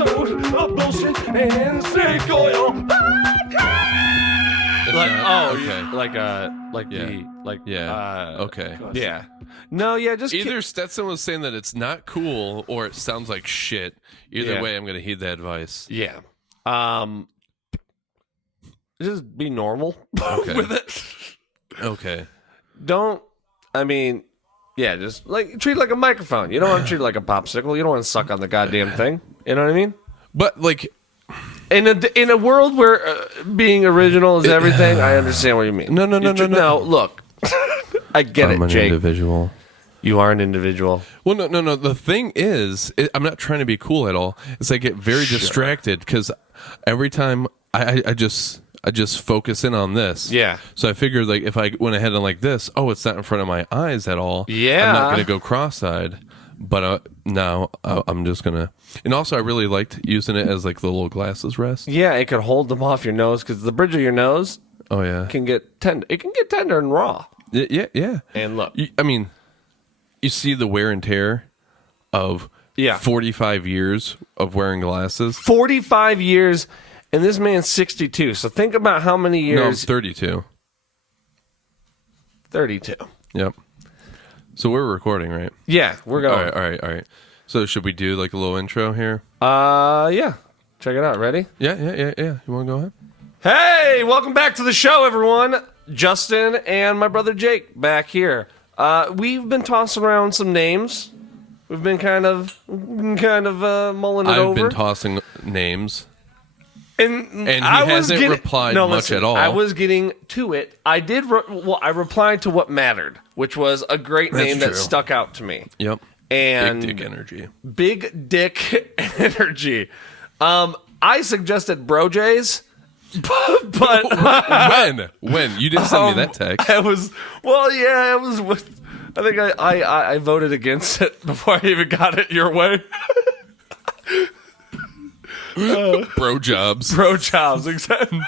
episode of Bullshit and Snake Oil Podcast. Okay. Yeah. No, yeah, just Either Stetson was saying that it's not cool or it sounds like shit. Either way, I'm going to heed that advice. Yeah. Just be normal with it. Okay. Just like treat it like a microphone. You don't want to treat it like a popsicle. You don't want to suck on the goddamn thing. You know what I mean? But like in a world where being original is everything, I understand what you mean. No. Look, I get I'm it, an Jake. individual. You are an individual. Well, no. The thing is, I'm not trying to be cool at all. It's I get very distracted because every time I just focus in on this. Yeah. So I figured like if I went ahead and like this, it's not in front of my eyes at all. Yeah. I'm not going to go cross-eyed. But now I'm just going to... And also I really liked using it as like the little glasses rest. Yeah, it could hold them off your nose because the bridge of your nose can get tender. It can get tender and raw. Yeah. And look. You see the wear and tear of 45 years of wearing glasses. 45 years... And this man's 62, so think about how many years... No, I'm 32. 32. Yep. So we're recording, right? Yeah, we're going. All right. So should we do like a little intro here? Yeah. Check it out. Ready? Yeah. You want to go ahead? Hey, welcome back to the show, everyone. Justin and my brother Jake back here. We've been tossing around some names. We've been kind of mulling it over. I've been tossing names. And he hasn't replied much at all. I was getting to it. I replied to what mattered, which was a great name that stuck out to me. Yep. And Big dick energy. Big dick energy. I suggested Bro Jays, but when you didn't send me that text. I think I voted against it before I even got it your way. Bro jobs, exactly.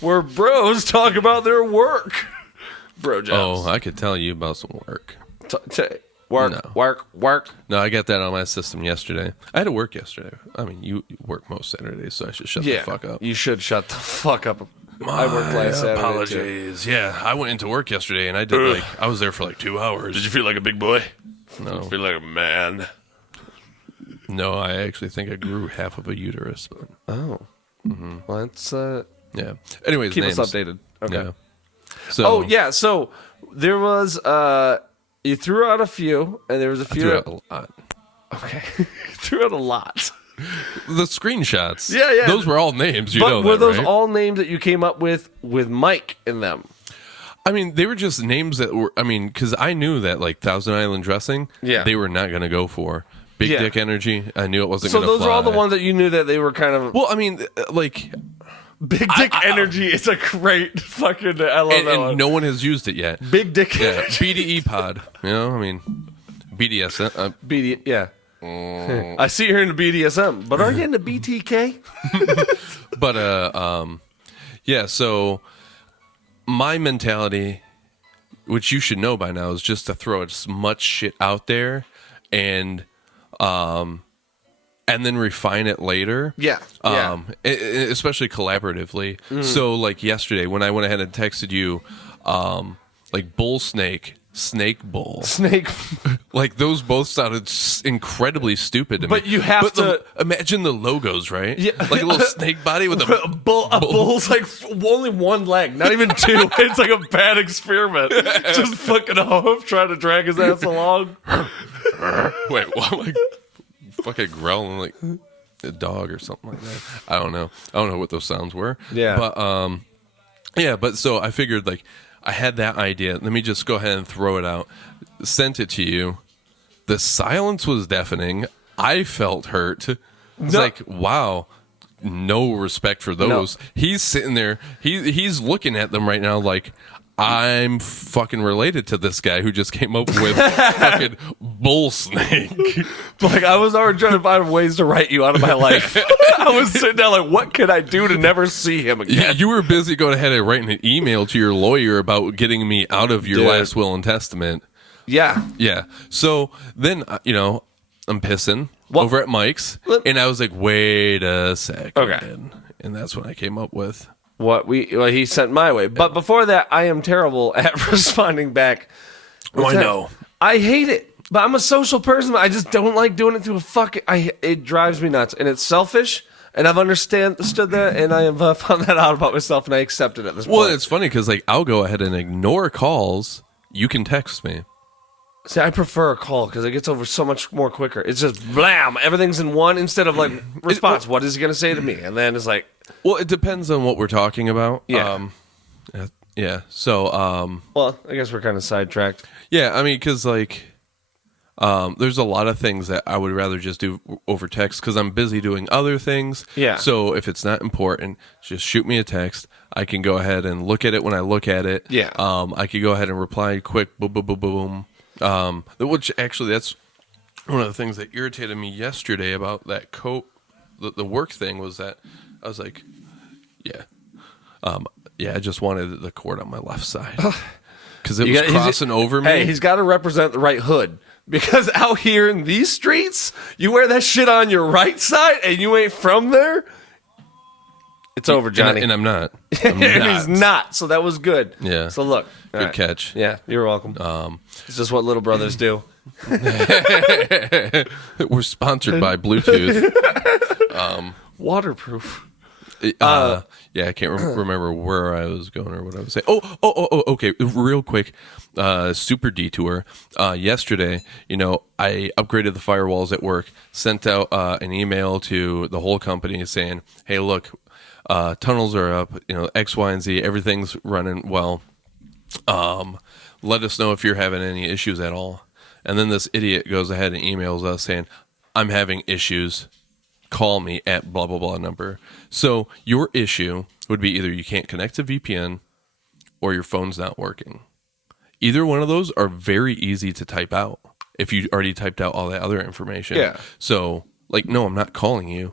Where bros talk about their work. Bro jobs. Oh, I could tell you about some work. Work. No, I got that on my system yesterday. I had to work yesterday. I mean, you work most Saturdays, so I should shut the fuck up. You should shut the fuck up. I worked last Saturday. Apologies. Too. Yeah, I went into work yesterday and I was there for like 2 hours. Did you feel like a big boy? No. Did you feel like a man? No, I actually think I grew half of a uterus. But... Oh. Mm-hmm. Well, that's... Yeah. Anyways, keep names. us updated. Okay. Yeah. So there was... you threw out a few, and there was a few... I threw out a lot. Okay. Threw out a lot. The screenshots. Yeah. Those were all names, were those right? all names that you came up with Mike in them? I mean, they were just names that were... because I knew that, like, Thousand Island Dressing, they were not going to go for... Big dick energy. I knew it wasn't going to fly. So those are all the ones that you knew that they were kind of... Well, I mean, like... Big dick energy is a great fucking... I love that one. And no one has used it yet. Big dick energy. BDE pod. You know, I mean... BDSM. yeah. I see you're into BDSM, but are you into BTK? But, yeah, so... My mentality, which you should know by now, is just to throw as much shit out there and then refine it later. Yeah. Especially collaboratively. Mm. So like yesterday when I went ahead and texted you, like bull snake, bull. Snake. Like those both sounded incredibly stupid to me. But you have to imagine the logos, right? Yeah. Like a little snake body with a bull's like only one leg, not even two. It's like a bad experiment. Just fucking off, trying to drag his ass along. Wait, what? Like fucking growling like a dog or something like that. I don't know what those sounds were. Yeah. But so I figured like I had that idea. Let me just go ahead and throw it out. Sent it to you. The silence was deafening. I felt hurt. It's like, wow, no respect for those. No. He's sitting there. He's looking at them right now like, I'm fucking related to this guy who just came up with fucking bull snake. Like, I was already trying to find ways to write you out of my life. I was sitting down like, what could I do to never see him again? Yeah, you were busy going ahead and writing an email to your lawyer about getting me out of your last will and testament. Yeah. Yeah. So then, I'm pissing. over at Mike's, and I was like, wait a second. Okay. And that's when I came up with what he sent my way. But before that, I am terrible at responding back. I know. I hate it. But I'm a social person. I just don't like doing it through a fucking... It drives me nuts. And it's selfish. And I've understood that. And I have found that out about myself. And I accept it at this point. Well, it's funny because like I'll go ahead and ignore calls. You can text me. See, I prefer a call because it gets over so much more quicker. It's just blam. Everything's in one instead of like response. What is he going to say to me? And then it's like... Well, it depends on what we're talking about. Yeah. Yeah. So... well, I guess we're kind of sidetracked. Yeah, I mean, because like... there's a lot of things that I would rather just do over text because I'm busy doing other things. Yeah. So if it's not important, just shoot me a text. I can go ahead and look at it when I look at it. Yeah. I could go ahead and reply quick. Boom, boom, boom, boom. Which actually, that's one of the things that irritated me yesterday about that coat. The work thing was that I was like, yeah, I just wanted the cord on my left side because it was crossing over me. Hey, he's got to represent the right hood. Because out here in these streets, you wear that shit on your right side and you ain't from there, it's over, Johnny. And I'm not. And he's not, so that was good. Yeah. So look. Good catch. Yeah, you're welcome. It's just what little brothers do. We're sponsored by Bluetooth. Waterproof. Yeah, I can't remember where I was going or what I was saying. Oh, okay. Real quick, super detour. Yesterday, I upgraded the firewalls at work, sent out an email to the whole company saying, hey, look, tunnels are up, X, Y, and Z, everything's running well. Let us know if you're having any issues at all. And then this idiot goes ahead and emails us saying, I'm having issues. Call me at blah, blah, blah number. So your issue would be either you can't connect to VPN or your phone's not working. Either one of those are very easy to type out if you already typed out all that other information. Yeah. So, no, I'm not calling you.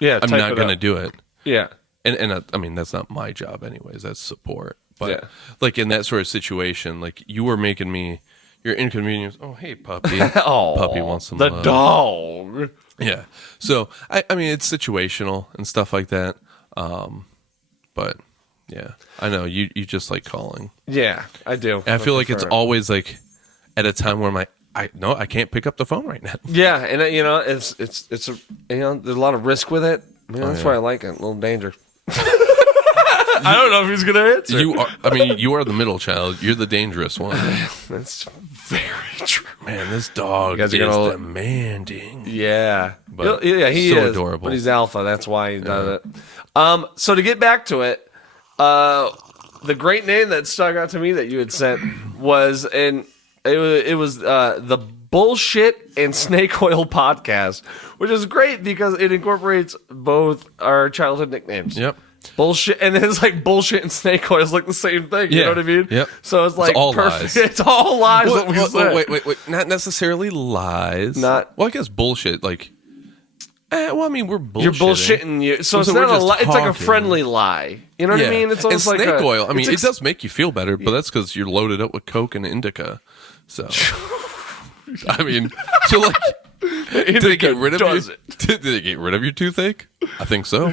Yeah, I'm not going to do it. Yeah. And I mean, that's not my job anyways. That's support. But, in that sort of situation, you were making me... Your inconvenience. Oh, hey, puppy. Oh, puppy wants some the love. dog. Yeah. So, I mean, it's situational and stuff like that. But, yeah. I know. You just like calling. Yeah, I do. And I feel like it's always, at a time where I'm like, I can't pick up the phone right now. Yeah, and, it's there's a lot of risk with it. That's why I like it. A little danger. I don't know if he's going to answer. You are the middle child. You're the dangerous one. That's very true. Man, this dog is demanding. Yeah. But he so is. adorable. But he's alpha. That's why he does it. So to get back to it, the great name that stuck out to me that you had sent was, the Bullshit and Snake Oil Podcast, which is great because it incorporates both our childhood nicknames. Yep. Bullshit, and it's like bullshit and snake oil is like the same thing. You know what I mean? Yep. So it's like all perfect. Lies. It's all lies. What we said. Wait. Not necessarily lies. Well, I guess bullshit. We're bullshitting. You're bullshitting you. So it's not a lie. It's like a friendly lie. You know what I mean? It's almost and like snake oil. I mean, it does make you feel better, but that's because you're loaded up with Coke and Indica. So, I mean, did they get rid of Did they get rid of your toothache? I think so.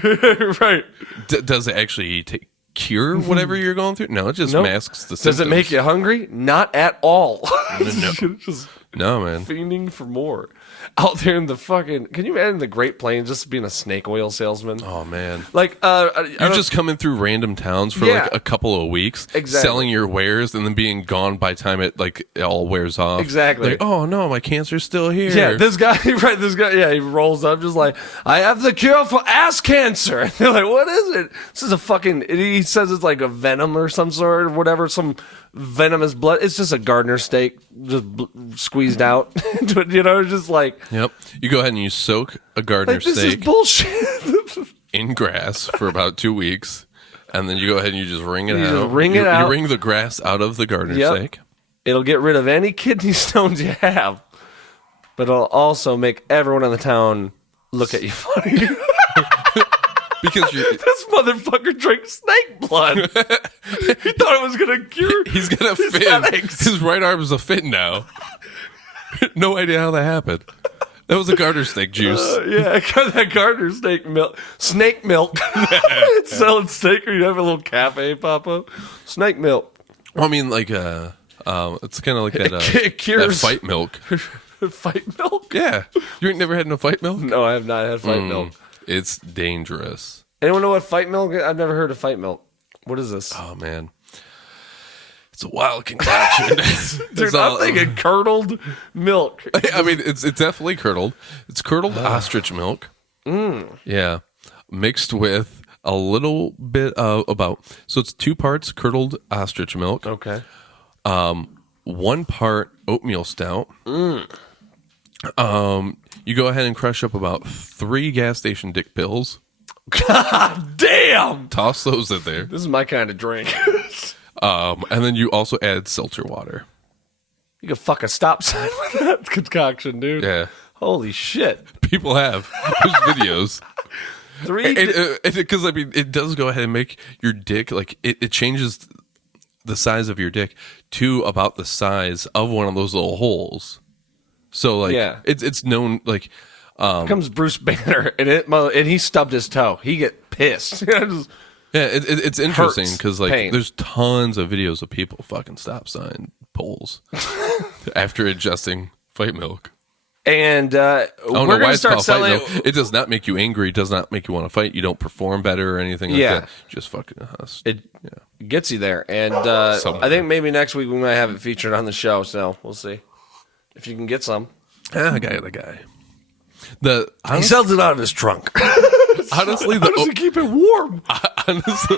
Right. Does it actually cure whatever you're going through? No, it just masks the symptoms. Does it make you hungry? Not at all. No. Just no, man. fiending for more. Out there in the fucking... Can you imagine the Great Plains just being a snake oil salesman? Oh, man. You're just coming through random towns for a couple of weeks, selling your wares, and then being gone by the time it all wears off. Exactly. Oh, no, my cancer's still here. Yeah, this guy, he rolls up just like, I have the cure for ass cancer. And they're like, what is it? This is a fucking... He says it's like a venom or some sort or whatever, some venomous blood. It's just a gardener steak just squeezed out. Just like... Yep. You go ahead and you soak a gardener this steak is bullshit. in grass for about 2 weeks, and then you go ahead and you just wring it out. You wring the grass out of the gardener steak. It'll get rid of any kidney stones you have, but it'll also make everyone in the town look at you funny. Because this motherfucker drank snake blood. He thought it was gonna cure. He's got a fin. Headaches. His right arm is a fin now. No idea how that happened. That was a garter snake juice. Yeah, I got that garter snake milk. It's selling steak, or you have a little cafe pop up. Snake milk. Well, I mean, like, it's kind of like that, It cures- that fight milk. Fight milk? Yeah. You ain't never had no fight milk? No, I have not had fight milk. It's dangerous. Anyone know what fight milk is? I've never heard of fight milk. What is this? Oh, man. It's a wild concoction. Dude, I'm thinking curdled milk. I mean, it's definitely curdled. It's curdled ostrich milk. Yeah. Mixed with a little bit of so it's 2 parts curdled ostrich milk. Okay. 1 part oatmeal stout. You go ahead and crush up about 3 gas station dick pills. God damn! Toss those in there. This is my kind of drink. And then you also add seltzer water. You can fuck a stop sign with that concoction, dude. Yeah. Holy shit. People have. There's videos. 3 Because, I mean, it does go ahead and make your dick, like, it changes the size of your dick to about the size of one of those little holes. So, like, Yeah. it's known, like... comes Bruce Banner, and he stubbed his toe. He get pissed. Just- Yeah, it's interesting Hurts. because, like, Pain. there's tons of videos of people fucking stop sign poles after ingesting fight milk. and I don't know we're why gonna it's start called fight selling. milk. It does not make you angry. It does not make you want to fight. You don't perform better or anything like Yeah. that. Just fucking It gets you there, and Somewhere. I think maybe next week we might have it featured on the show. So we'll see if you can get some. the guy. He sells it out of his trunk. Honestly, How does he keep it warm? honestly,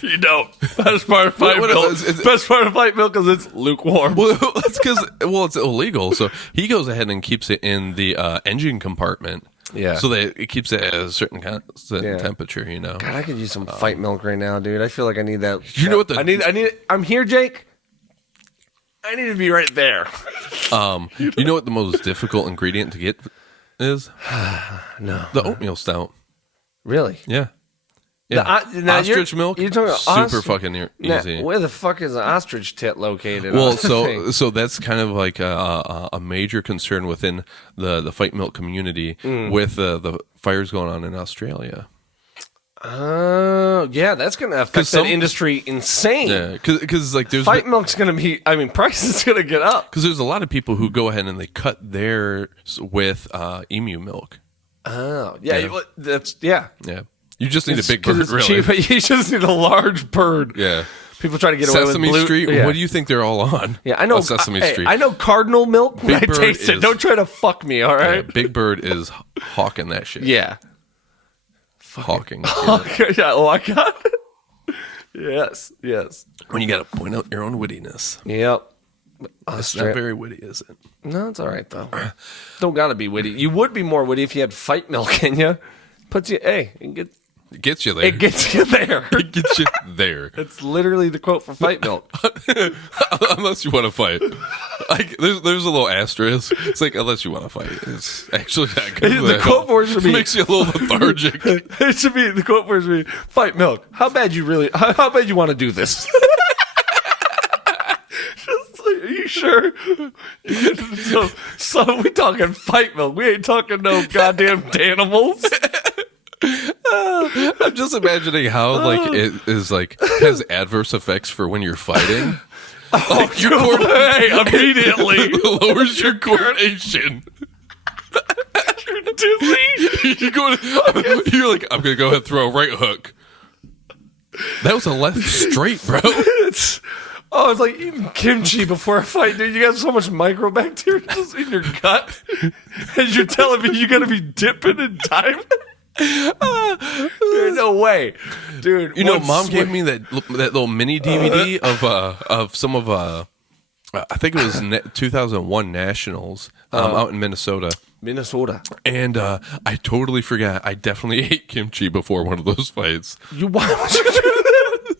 You don't. Best part of fight What milk. is- Best part of fight milk is it's lukewarm. well, that's because it's illegal. So he goes ahead and keeps it in the engine compartment. Yeah. So that it keeps it at a certain Yeah. temperature. You know. God, I could use some fight milk right now, dude. I feel like I need that. You know what the- I need. I'm here, Jake. I need to be right there. You know what the most difficult ingredient to get is? No. The oatmeal stout. Really? Yeah. Yeah. Now Ostrich milk. You're talking about super ostrich- fucking Now, easy. where the fuck is an ostrich tit located? Well, on the thing? so that's kind of like a major concern within the fight milk community with the fires going on in Australia. Yeah, that's going to affect 'Cause that industry insane. Yeah, because like there's Fight milk's going to be. I mean, price is going to get up. because there's a lot of people who go ahead and they cut theirs with emu milk. Oh, yeah. Yeah. That's yeah. Yeah, you just need a big 'Cause bird, it's really. cheap, but you just need a large bird. Yeah. People try to get away Sesame with blue. Street. Yeah. What do you think they're all on? Yeah, I know. Sesame hey, Street. I know cardinal milk when Big I Bird taste it. is- Don't try to fuck me, all Yeah, right? Big Bird is hawking that shit. Yeah. Hawking. Okay, yeah, oh, I got it. Yes, yes. When you got to point out your own wittiness. Yep. It's not very witty, is it? No, it's all right, though. Don't got to be witty. You would be more witty if you had fight milk in you. Puts you, hey, It gets you there. it gets you there. It gets you there. It's literally the quote for fight milk. Unless you want to fight. Like, there's a little asterisk. It's like, unless you want to fight. It's actually not good. The quote for it should be, It makes you a little lethargic. it should be, the quote for it should be, fight milk. How bad you want to do this? Just like, are you sure? So we talking fight milk. We ain't talking no goddamn Danimals. I'm just imagining how, like, it is, like, has adverse effects for when you're fighting. Like, your Hey, immediately. lowers your coordination. You're dizzy. You're like, I'm going to go ahead and throw a right hook. That was a left straight, bro. It's like eating kimchi before a fight, dude. You got so much microbacteria in your gut. And you're telling me you got to be dipping and diving? There's no way, dude. You know, one Mom swi- gave me that little mini DVD of some of I think it was 2001 Nationals out in Minnesota. Minnesota. And I totally forgot. I definitely ate kimchi before one of those fights. Why would you do that?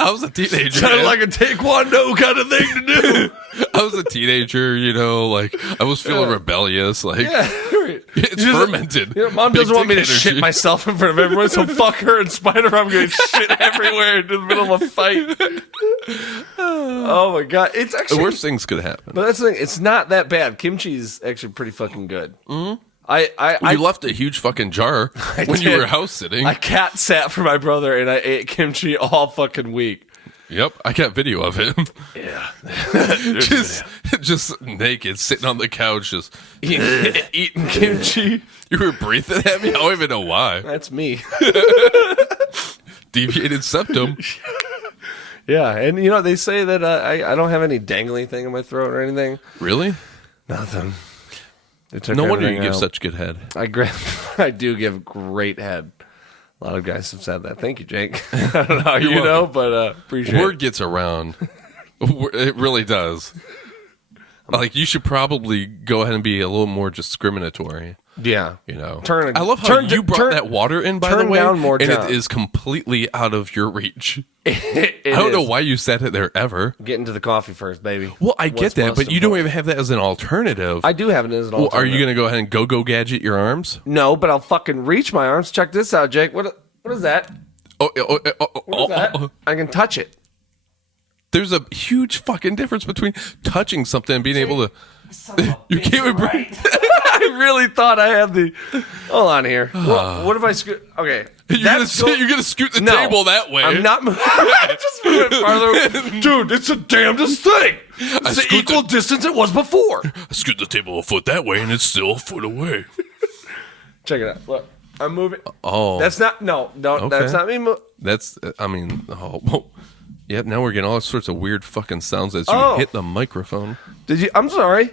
I was a teenager. Sounded man. like a taekwondo kind of thing to do. I was a teenager, you know, like I was feeling rebellious. Like, Yeah, right. It's fermented. Mom Big doesn't want me to dick shit energy. myself in front of everyone, so fuck her and Spider. I'm going to shit everywhere in the middle of a fight. Oh my god, it's actually The worst things could happen. But that's the thing. It's not that bad. Kimchi is actually pretty fucking good. Mm-hmm. You left a huge fucking jar when you were house sitting. I cat sat for my brother and I ate kimchi all fucking week. Yep, I got video of him. Yeah, just naked, sitting on the couch, just eating kimchi. You were breathing at me. I don't even know why. That's me. Deviated septum. Yeah, and they say that I don't have any dangly thing in my throat or anything. Really? Nothing. No wonder you give such good head. I do give great head. A lot of guys have said that. Thank you, Jake. I don't know how you know, but appreciate Word it. gets around. It really does. Like, you should probably go ahead and be a little more discriminatory. Yeah. I love how you brought that water in, by the way, down more, and John. it is completely out of your reach. I don't know why you set it there ever. Get into the coffee first, baby. Well, I get that, but you don't even have that as an alternative. I do have it as an alternative. Are you going to go ahead and go gadget your arms? No, but I'll fucking reach my arms. Check this out, Jake. What is that? What is that? I can touch it. There's a huge fucking difference between touching something and being able to... You can't even breathe. I really thought I had the... Hold on here. What if I scoot... Okay. You're going to scoot the table that way. I'm not... Just move it farther. Dude, it's the damnedest thing. It's the equal distance it was before. I scoot the table a foot that way and it's still a foot away. Check it out. Look. I'm moving. Oh. That's not... No. Don't. Okay. That's not me. Yep, now we're getting all sorts of weird fucking sounds as you hit the microphone. Did you? I'm sorry.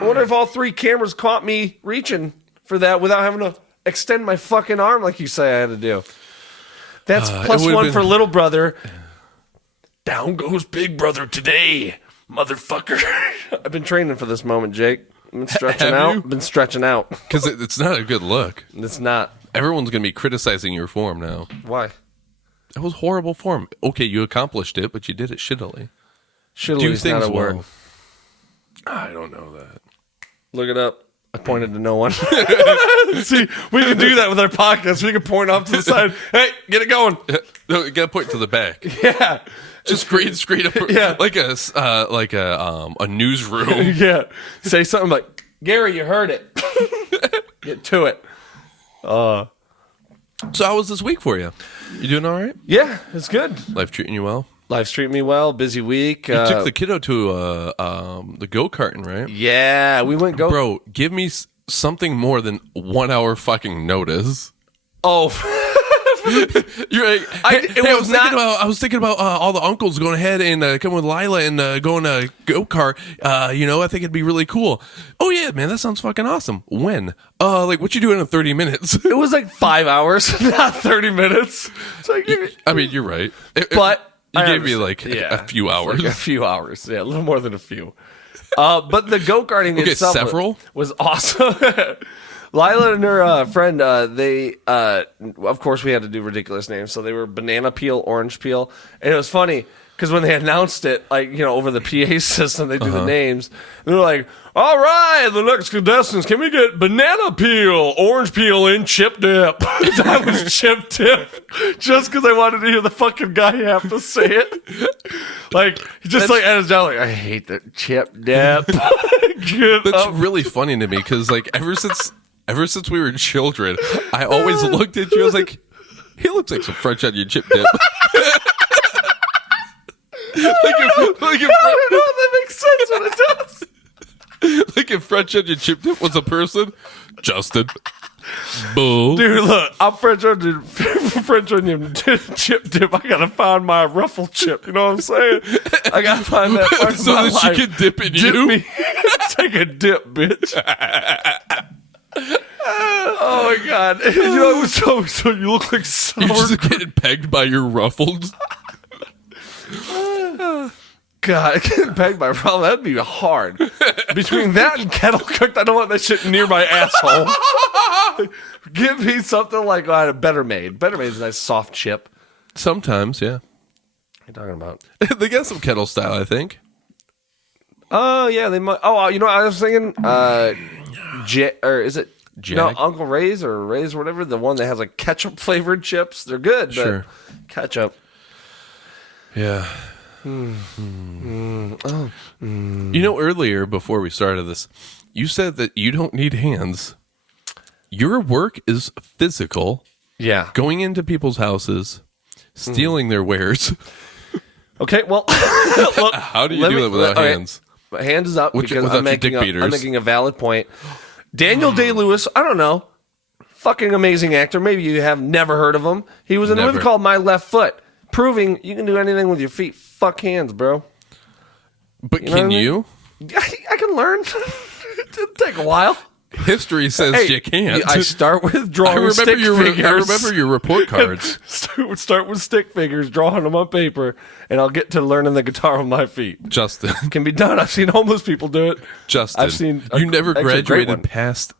I wonder if all 3 cameras caught me reaching for that without having to extend my fucking arm like you say I had to do. That's +1 for little brother. Down goes big brother today, motherfucker. I've been training for this moment, Jake. I've been stretching out. Been stretching out. Because it's not a good look. It's not. Everyone's going to be criticizing your form now. Why? That was horrible form. Okay, you accomplished it, but you did it shittily. Shittily is not a word. I don't know that. Look it up. I pointed to no one. See, we can do that with our podcast. We can point off to the side. Hey, get it going. No, you got to point to the back. Yeah. Just green screen up. Yeah. Like a newsroom. Yeah. Say something like, Gary, you heard it. Get to it. So how was this week for you? You doing all right? Yeah, it's good. Life treating you well? Life's treating me well. Busy week. You took the kiddo to the go-karting, right? Yeah, we went go. Bro, give me something more than 1 hour fucking notice. Oh. You're like, I was thinking about all the uncles going ahead and coming with Lila and going to go-kart. I think it'd be really cool. Oh, yeah, man, that sounds fucking awesome. When? What you doing in 30 minutes? It was like 5 hours, not 30 minutes. So I mean, you're right. But you gave me a few hours. Like a few hours. Yeah, a little more than a few. But the go-karting itself was awesome. Lila and her friend, they, of course, we had to do ridiculous names. So they were Banana Peel, Orange Peel. And it was funny because when they announced it, over the PA system, they do the names. And they're like, all right, the next contestants, can we get Banana Peel, Orange Peel, and Chip Dip? That was Chip Dip. Just because I wanted to hear the fucking guy have to say it. At his job, I hate that Chip Dip. That's really funny to me because, ever since we were children, I always looked at you. I was like, he looks like some French onion chip dip. I don't know if that makes sense when it does. Like if French onion chip dip was a person, Justin. Bull. Dude, look, I'm French onion chip dip. I gotta find my ruffle chip. You know what I'm saying? I gotta find that part so that she can dip in you. Me. Take a dip, bitch. Oh my god! So you look like sour. You're just getting pegged by your ruffles. God, getting pegged by ruffles, that'd be hard. Between that and kettle cooked, I don't want that shit near my asshole. Give me something like a Better Made. Better Made is a nice soft chip. Sometimes, yeah. What are you talking about? They got some kettle style, I think. Oh yeah, they might. Oh, I was thinking or is it Jag? no Uncle Ray's or Ray's or whatever, the one that has like ketchup flavored chips. They're good, but Sure. ketchup. Yeah. You know, earlier before we started this, you said that you don't need hands. Your work is physical. Yeah. Going into people's houses, stealing their wares. Okay, well, look, How do you do it without hands? My hand is up because without I'm your dick beaters. I'm making a valid point. Daniel Day-Lewis, I don't know, fucking amazing actor. Maybe you have never heard of him. He was in a movie Never. called My Left Foot, proving you can do anything with your feet. Fuck hands, bro. But know what I can mean? you? I can learn. It'll take a while. History says Hey, you can't. I start with I drawing remember stick figures. I remember your report cards. Start with stick figures, drawing them on paper, and I'll get to learning the guitar with my feet. Justin. Can be done. I've seen homeless people do it. Justin. I've seen you never actually a great graduated one. past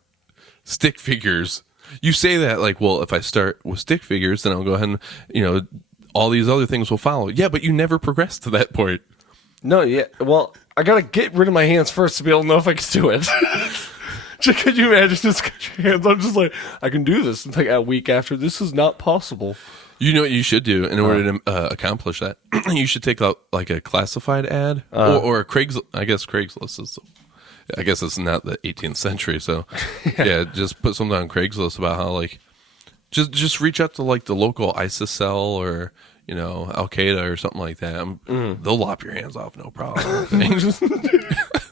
stick figures. You say that like, well, if I start with stick figures, then I'll go ahead and, all these other things will follow. Yeah, but you never progressed to that point. No, yeah. Well, I gotta get rid of my hands first to be able to know if I can do it. Could you imagine just get your hands? I'm just like, I can do this. It's like a week after, this is not possible. You know what you should do in order to accomplish that? You should take out like a classified ad or a Craigslist. I guess Craigslist is. I guess it's not the 18th century, so yeah, just put something on Craigslist about how like just reach out to like the local ISIS cell or Al Qaeda or something like that. They'll lop your hands off, no problem.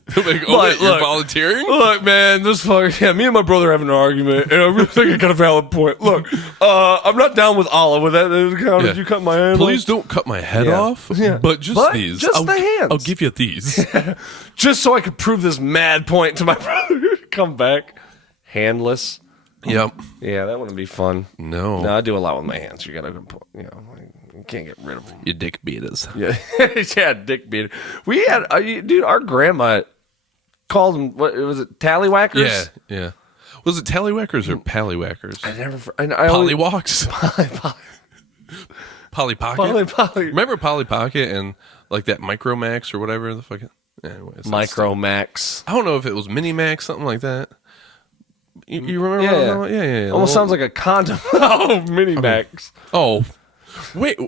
They're like, oh, wait, you're volunteering? Look, man, me and my brother having an argument, and I really think I got a valid point. Look, I'm not down with Allah with that. How did you cut my hand? Please don't cut my head off, but just these. Just the hands. I'll give you these. Just so I could prove this mad point to my brother. Come back. Handless. Yep. Yeah, that wouldn't be fun. No, I do a lot with my hands. You gotta, you can't get rid of them. you dick beaters. Yeah, yeah, dick beater. We had, dude, our grandma called them. What was it? Tallywhackers. Yeah. Was it tallywhackers or pallywhackers? I Pollywalks. Polly Polly Pocket. Polly. Remember Polly Pocket and like that Micro Max or whatever the fuck. Anyways, Micro Max. I don't know if it was Mini Max, something like that. You remember? Yeah. Almost sounds like a condom. Oh, Mini Max. Oh, wait.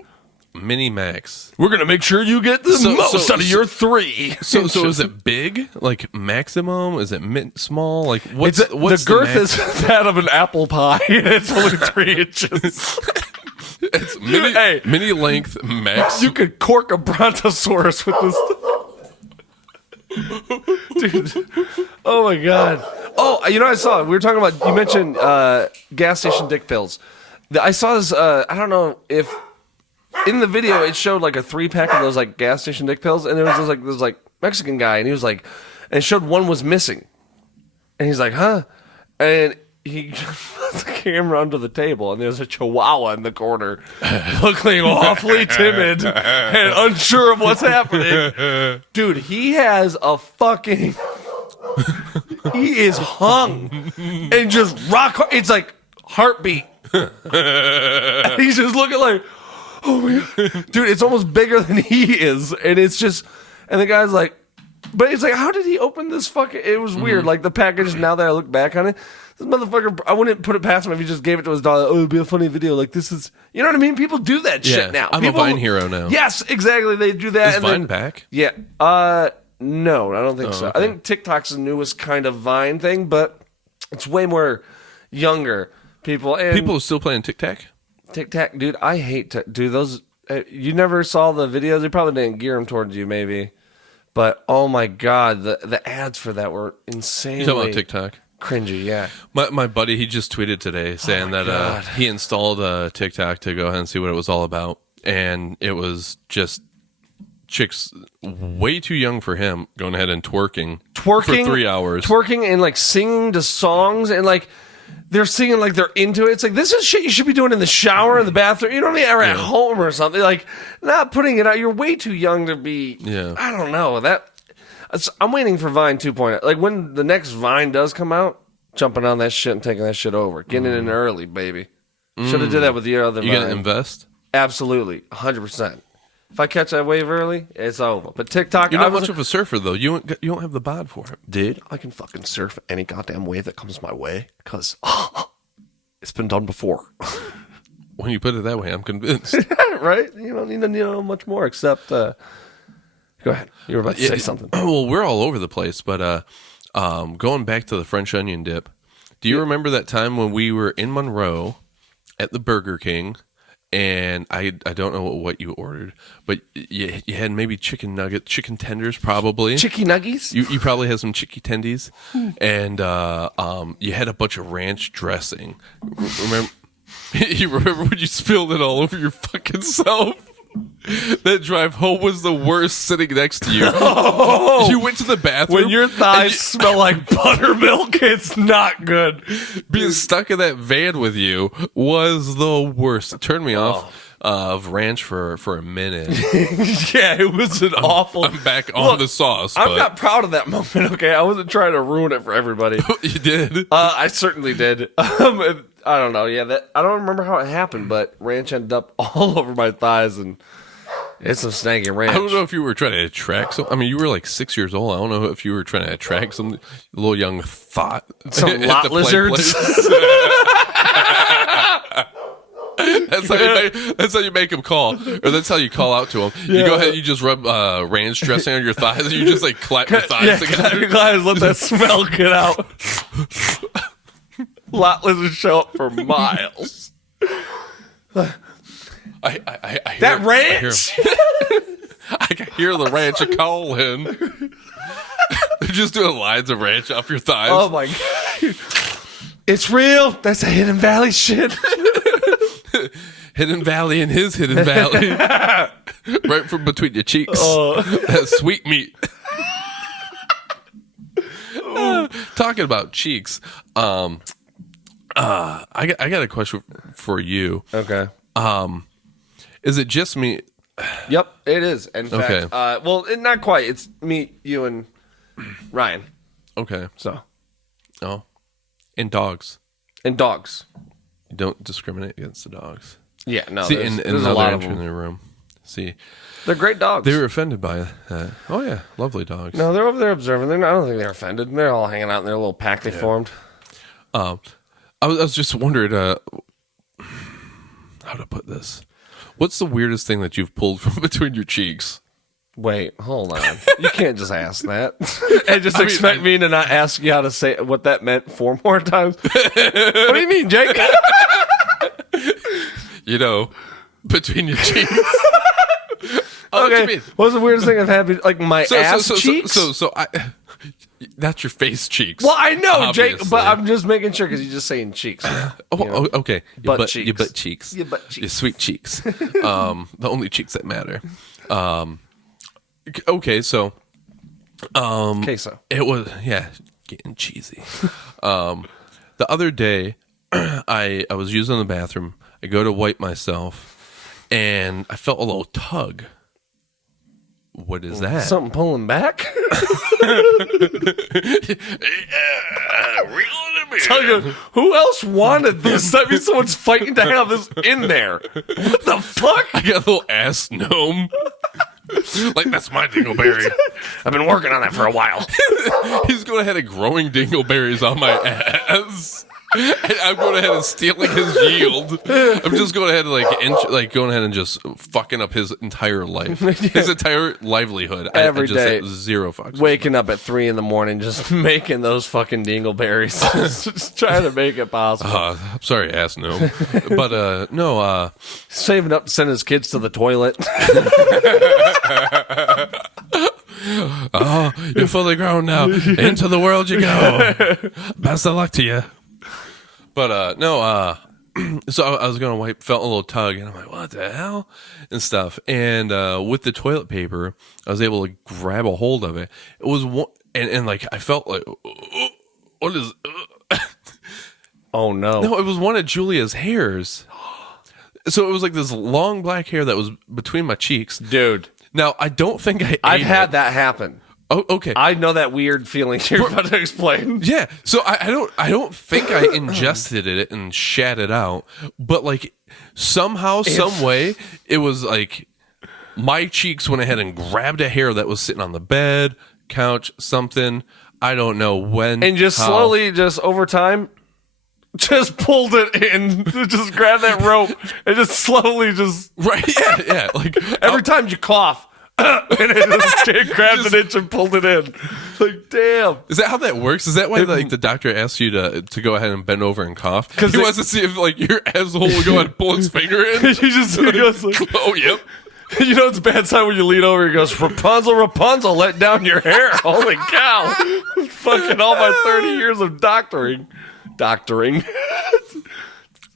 Mini Max. We're gonna make sure you get the most out of your 3. So is it big? Like maximum? Is it small? Like what's the girth is that of an apple pie, and it's only 3 inches. It's mini length max. You could cork a brontosaurus with this. Dude, oh my god. Oh, I saw it. We were talking about, you mentioned gas station dick pills. I saw this, I don't know if in the video it showed like a 3-pack of those like gas station dick pills, and there was this like Mexican guy, and he was like, and it showed one was missing. And he's like, huh? And he put the camera under the table, and there's a chihuahua in the corner looking awfully timid and unsure of what's happening. Dude, he has a fucking... he is hung and just rock. It's like heartbeat. And he's just looking like, oh my god, dude, it's almost bigger than he is, and it's just, and the guy's like, but it's like, how did he open this fucking? It was weird. Like the package. Now that I look back on it, this motherfucker, I wouldn't put it past him if he just gave it to his daughter. Oh, it'd be a funny video. Like this is, you know what I mean? People do that shit now. I'm People, a Vine hero now. Yes, exactly. They do that. Is and Vine then, back? Yeah. No, I don't think so. Okay. I think TikTok's the newest kind of Vine thing, but it's way more younger people. And People are still playing Tic Tac? Tic Tac, dude, I hate to do those. You never saw the videos? They probably didn't gear them towards you, maybe. But oh my god, the ads for that were insanely You talking about TikTok? cringy. Yeah. My buddy, he just tweeted today saying that he installed TikTok to go ahead and see what it was all about. And it was just chicks way too young for him going ahead and twerking for 3 hours. Twerking and like singing to songs, and like they're singing like they're into it. It's like, this is shit you should be doing in the shower, in the bathroom, you know what I mean? Or at home or something. Like, not putting it out. You're way too young to be, I don't know. I'm waiting for Vine 2.0. Like, when the next Vine does come out, jumping on that shit and taking that shit over. Getting it in early, baby. Should have did that with your other Vine. You gonna invest? Absolutely. 100%. If I catch that wave early, it's over. But TikTok, You're not much of a surfer, though. You don't have the bod for it. dude, I can fucking surf any goddamn wave that comes my way because it's been done before. When you put it that way, I'm convinced. Right? You don't need to know much more except. Go ahead. You were about to say something. Well, we're all over the place, but going back to the French onion dip, do you remember that time when we were in Monroe at the Burger King? And I don't know what you ordered, but you had maybe chicken tenders, probably. Chicky nuggies? You probably had some chicky tendies, and you had a bunch of ranch dressing. Remember? You remember when you spilled it all over your fucking self? That drive home was the worst sitting next to you. Oh, you went to the bathroom. when your thighs smell like buttermilk, it's not good. Being stuck in that van with you was the worst. It turned me off of ranch for a minute. Yeah, it was an awful. I'm back on the sauce. I'm but not proud of that moment, okay? I wasn't trying to ruin it for everybody. You did. I certainly did. I don't know. Yeah, I don't remember how it happened, but ranch ended up all over my thighs, and it's some snaggy ranch. I don't know if you were trying to attract some. I mean, you were like 6 years old. I don't know if you were trying to attract some little young thought. Some lot lizards. That's how you make them call, or that's how you call out to them. You go ahead, you just rub ranch dressing on your thighs, and you just like clap your thighs together. Guys, let that smell get out. Lot lizards show up for miles. I hear, That ranch. I can hear the ranch calling. They're just doing lines of ranch off your thighs. Oh my god, it's real. That's a Hidden Valley shit. Hidden Valley and his Hidden Valley, right from between your cheeks. That sweet meat. Talking about cheeks, I got a question for you. Okay. Is it just me? Yep, it is. In fact, Okay. well, not quite. It's me, you, and Ryan. Okay. So, Oh, and dogs. and dogs. You don't discriminate against the dogs. Yeah, no. See, there's and a now lot they're of entering them. the room. See, They're great dogs. they were offended by that. Oh yeah, lovely dogs. No, they're over there observing. I don't think they're offended. They're all hanging out in their little pack they formed. I was just wondering how to put this. What's the weirdest thing that you've pulled from between your cheeks? Wait, hold on. You can't just ask that and just expect me to not ask you how to say what that meant 4 more times. What do you mean, Jake? You know, between your cheeks. What do you mean? What's the weirdest thing I've had? Like my ass cheeks? So that's your face cheeks. Well, I know, obviously. Jake, but I'm just making sure because you're just saying cheeks. Okay. Your Butt cheeks. Your butt cheeks. Your butt cheeks. Your sweet cheeks. The only cheeks that matter. Okay, so Queso. it was getting cheesy. The other day, I was using the bathroom. I go to wipe myself, and I felt a little tug. What is that? Something pulling back? Tell you, who else wanted this? That means someone's fighting to have this in there. What the fuck? I got a little ass gnome. Like, that's my dingleberry. I've been working on that for a while. He's going ahead and growing dingleberries on my ass. And I'm going ahead and stealing his yield. I'm just going ahead and going ahead and just fucking up his entire life, his entire livelihood. Every I just day. had zero fucks. Waking up at 3 a.m, just making those fucking dingleberries. Just trying to make it possible. I'm sorry, ass gnome, but no. Saving up to send his kids to the toilet. Oh, you're fully grown now. Into the world you go. Best of luck to you. But no. So I was gonna wipe, felt a little tug, and I'm like, "What the hell?" and stuff. And with the toilet paper, I was able to grab a hold of it. It was one, and like I felt like, what is? Oh no! No, it was one of Julia's hairs. So it was like this long black hair that was between my cheeks, Dude. Now I don't think I've had that happen. Oh, okay. I know that weird feeling you're about to explain. Yeah, so I don't think I ingested it and shat it out, but like somehow, some way, it was like My cheeks went ahead and grabbed a hair that was sitting on the bed, couch, something. I don't know when. And just how. slowly, just over time, just pulled it in. Just grabbed that rope and just slowly just... Right, yeah. Like Every time you cough, and it just grabbed an itch and pulled it in. Like, damn. Is that how that works? Is that why like the doctor asks you to go ahead and bend over and cough? Because he wants to see if like your asshole will go ahead and pull his finger in. He goes like, oh, yep. You know it's a bad sign when you lean over. He goes, Rapunzel, Rapunzel, let down your hair. Holy cow! Fucking all my 30 years of doctoring. Doctoring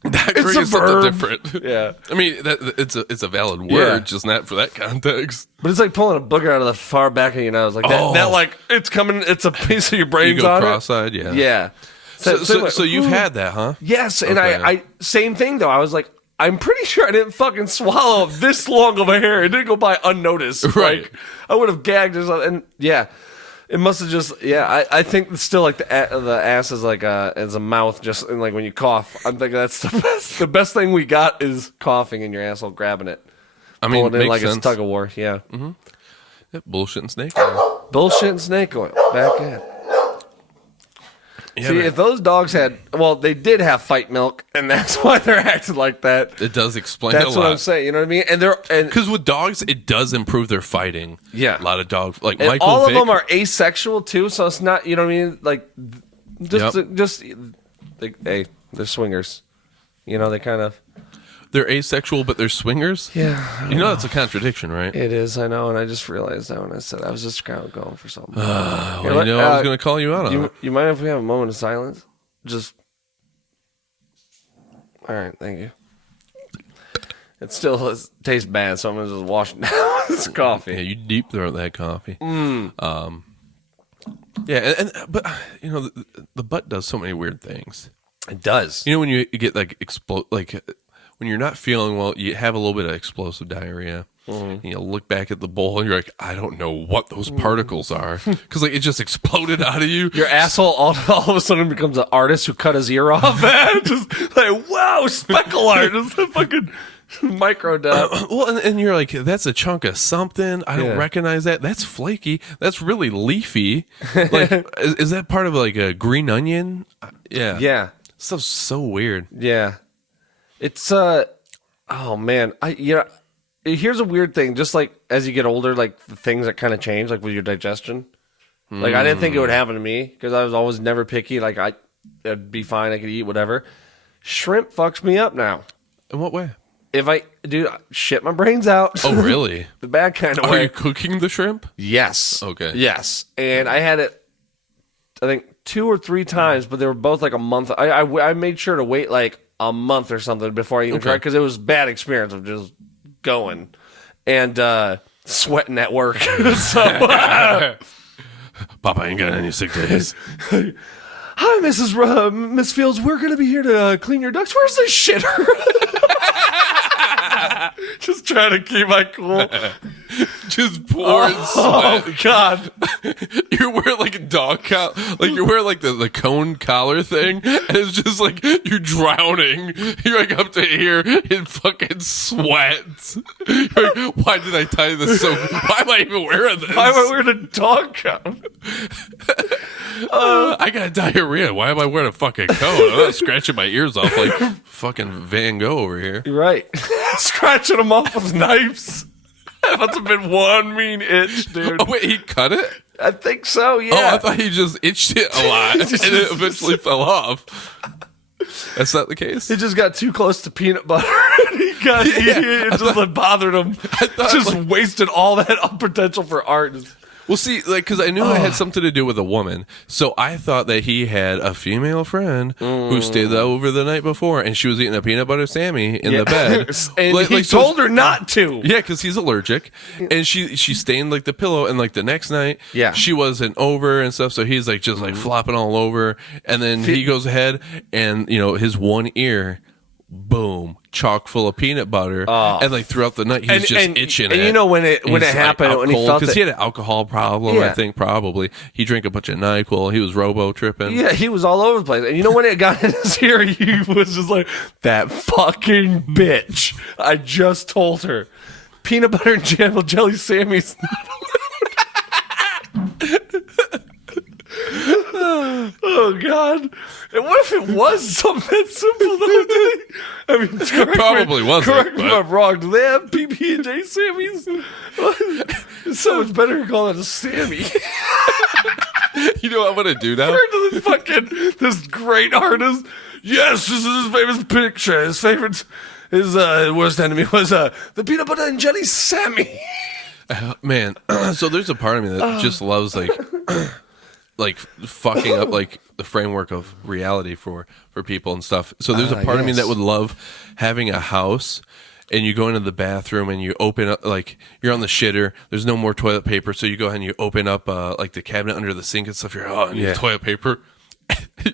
It's a is something verb. different. Yeah, I mean it's a valid word, Yeah. just not for that context. but it's like pulling a booger out of the far back of your nose, like that. Oh. That like it's coming. It's a piece of your You brain's go on cross-eyed, it. yeah. Yeah. So you've had that, huh? Yes, and Okay. I same thing though. I was like, I'm pretty sure I didn't fucking swallow this long of a hair. It didn't go by unnoticed. Right. Like, I would have gagged or something. And yeah, it must have just, yeah, I think it's still like the ass is like as a mouth, just and like when you cough. I'm thinking that's the best. The best thing we got is coughing in your asshole, grabbing it. I mean, Pulling it in makes like sense. it's tug of war. Yeah. Yep, bullshit and snake oil. Bullshit and snake oil. Back in. Yeah, See, man. if those dogs had, well, they did have fight milk, and that's why they're acting like that. It does explain That's a what I'm lot. saying. You know what I mean? And Because with dogs, it does improve their fighting. Yeah. A lot of dogs, like and Michael all Vick, of them are asexual too, so it's not, you know what I mean? Like, hey, they're swingers. You know, they kind of. they're asexual, but they're swingers. Yeah. You know that's a contradiction, right? It is, I know, and I just realized that when I said I was just kind of going for something. Well, you know, I was going to call you out on it. You mind if we have a moment of silence? Just. All right, thank you. It still tastes bad, so I'm gonna just wash it down with this coffee. Yeah, you deep throat that coffee. Yeah, but you know the butt does so many weird things. It does. You know when you get like when you're not feeling well, you have a little bit of explosive diarrhea. And you look back at the bowl and you're like, I don't know what those particles are because like it just exploded out of you. Your asshole all of a sudden becomes an artist who cut his ear off. Just like, wow, speckle art. Just a fucking micro dot. Well, and you're like, that's a chunk of something. I don't Yeah. recognize that. That's flaky. That's really leafy. Like, is that part of like a green onion? Yeah. Yeah. Stuff's so weird. Yeah. It's, oh man. Here's a weird thing. Just like as you get older, like the things that kind of change, like with your digestion. Like I didn't think it would happen to me because I was always never picky. Like it'd be fine. I could eat whatever. Shrimp fucks me up now. In what way? If I shit my brains out. Oh, really? The bad kind of Are way. you cooking the shrimp? Yes. Okay. Yes. And I had it, I think 2 or 3 times, but they were both like a month. I made sure to wait like a month or something before I even tried because it was a bad experience of just going and sweating at work. So, Papa ain't got any sick days. hi, Miss Fields. We're gonna be here to clean your ducts. Where's the shitter? Just trying to keep my cool. Just pouring sweat. Oh God! You're wearing like a dog collar, like you're wearing like the cone collar thing, and it's just like you're drowning. You're like up to here in fucking sweat. You're like, why did I tie this so? Why am I even wearing this? Why am I wearing a dog coat? I got diarrhea. Why am I wearing a fucking coat? I'm not scratching my ears off like fucking Van Gogh over here. You're right. Scratching them off with knives. That must have been one mean itch, dude. Oh wait, he cut it? I think so. Yeah. Oh, I thought he just itched it a lot and it eventually fell off. That's not the case. He just got too close to peanut butter. And it just like bothered him. Just wasted all that potential for art. Well, see, like, because I knew it had something to do with a woman, so I thought that he had a female friend who stayed over the night before, and she was eating a peanut butter Sammy in the bed, and he told her not to. Yeah, because he's allergic, and she stained like the pillow, and like the next night, she wasn't over and stuff, so he's like just like flopping all over, and then he goes ahead and his one ear. Boom, chock full of peanut butter, and like throughout the night he was just itching. And you know when it happened, when he felt because he had an alcohol problem, I think probably he drank a bunch of NyQuil. He was robo tripping. Yeah, he was all over the place. And you know when it got in his ear, he was just like, "That fucking bitch! I just told her." peanut butter and jam jelly Sammy's not allowed. Oh God! And what if it was something that simple though? I mean, Probably wasn't, Correct me if but- I'm wrong. Do they have PB and J Sammys? It's so much better to call it a Sammy. You know what I'm gonna do now? Compared to this great artist. Yes, this is his famous picture. His favorite, his worst enemy was the peanut butter and jelly Sammy. Man, so there's a part of me that just loves like fucking up like the framework of reality for people and stuff. So there's a part of me that would love having a house and you go into the bathroom and you open up, like you're on the shitter, there's no more toilet paper, so you go ahead and you open up like the cabinet under the sink and stuff. You're I need toilet paper.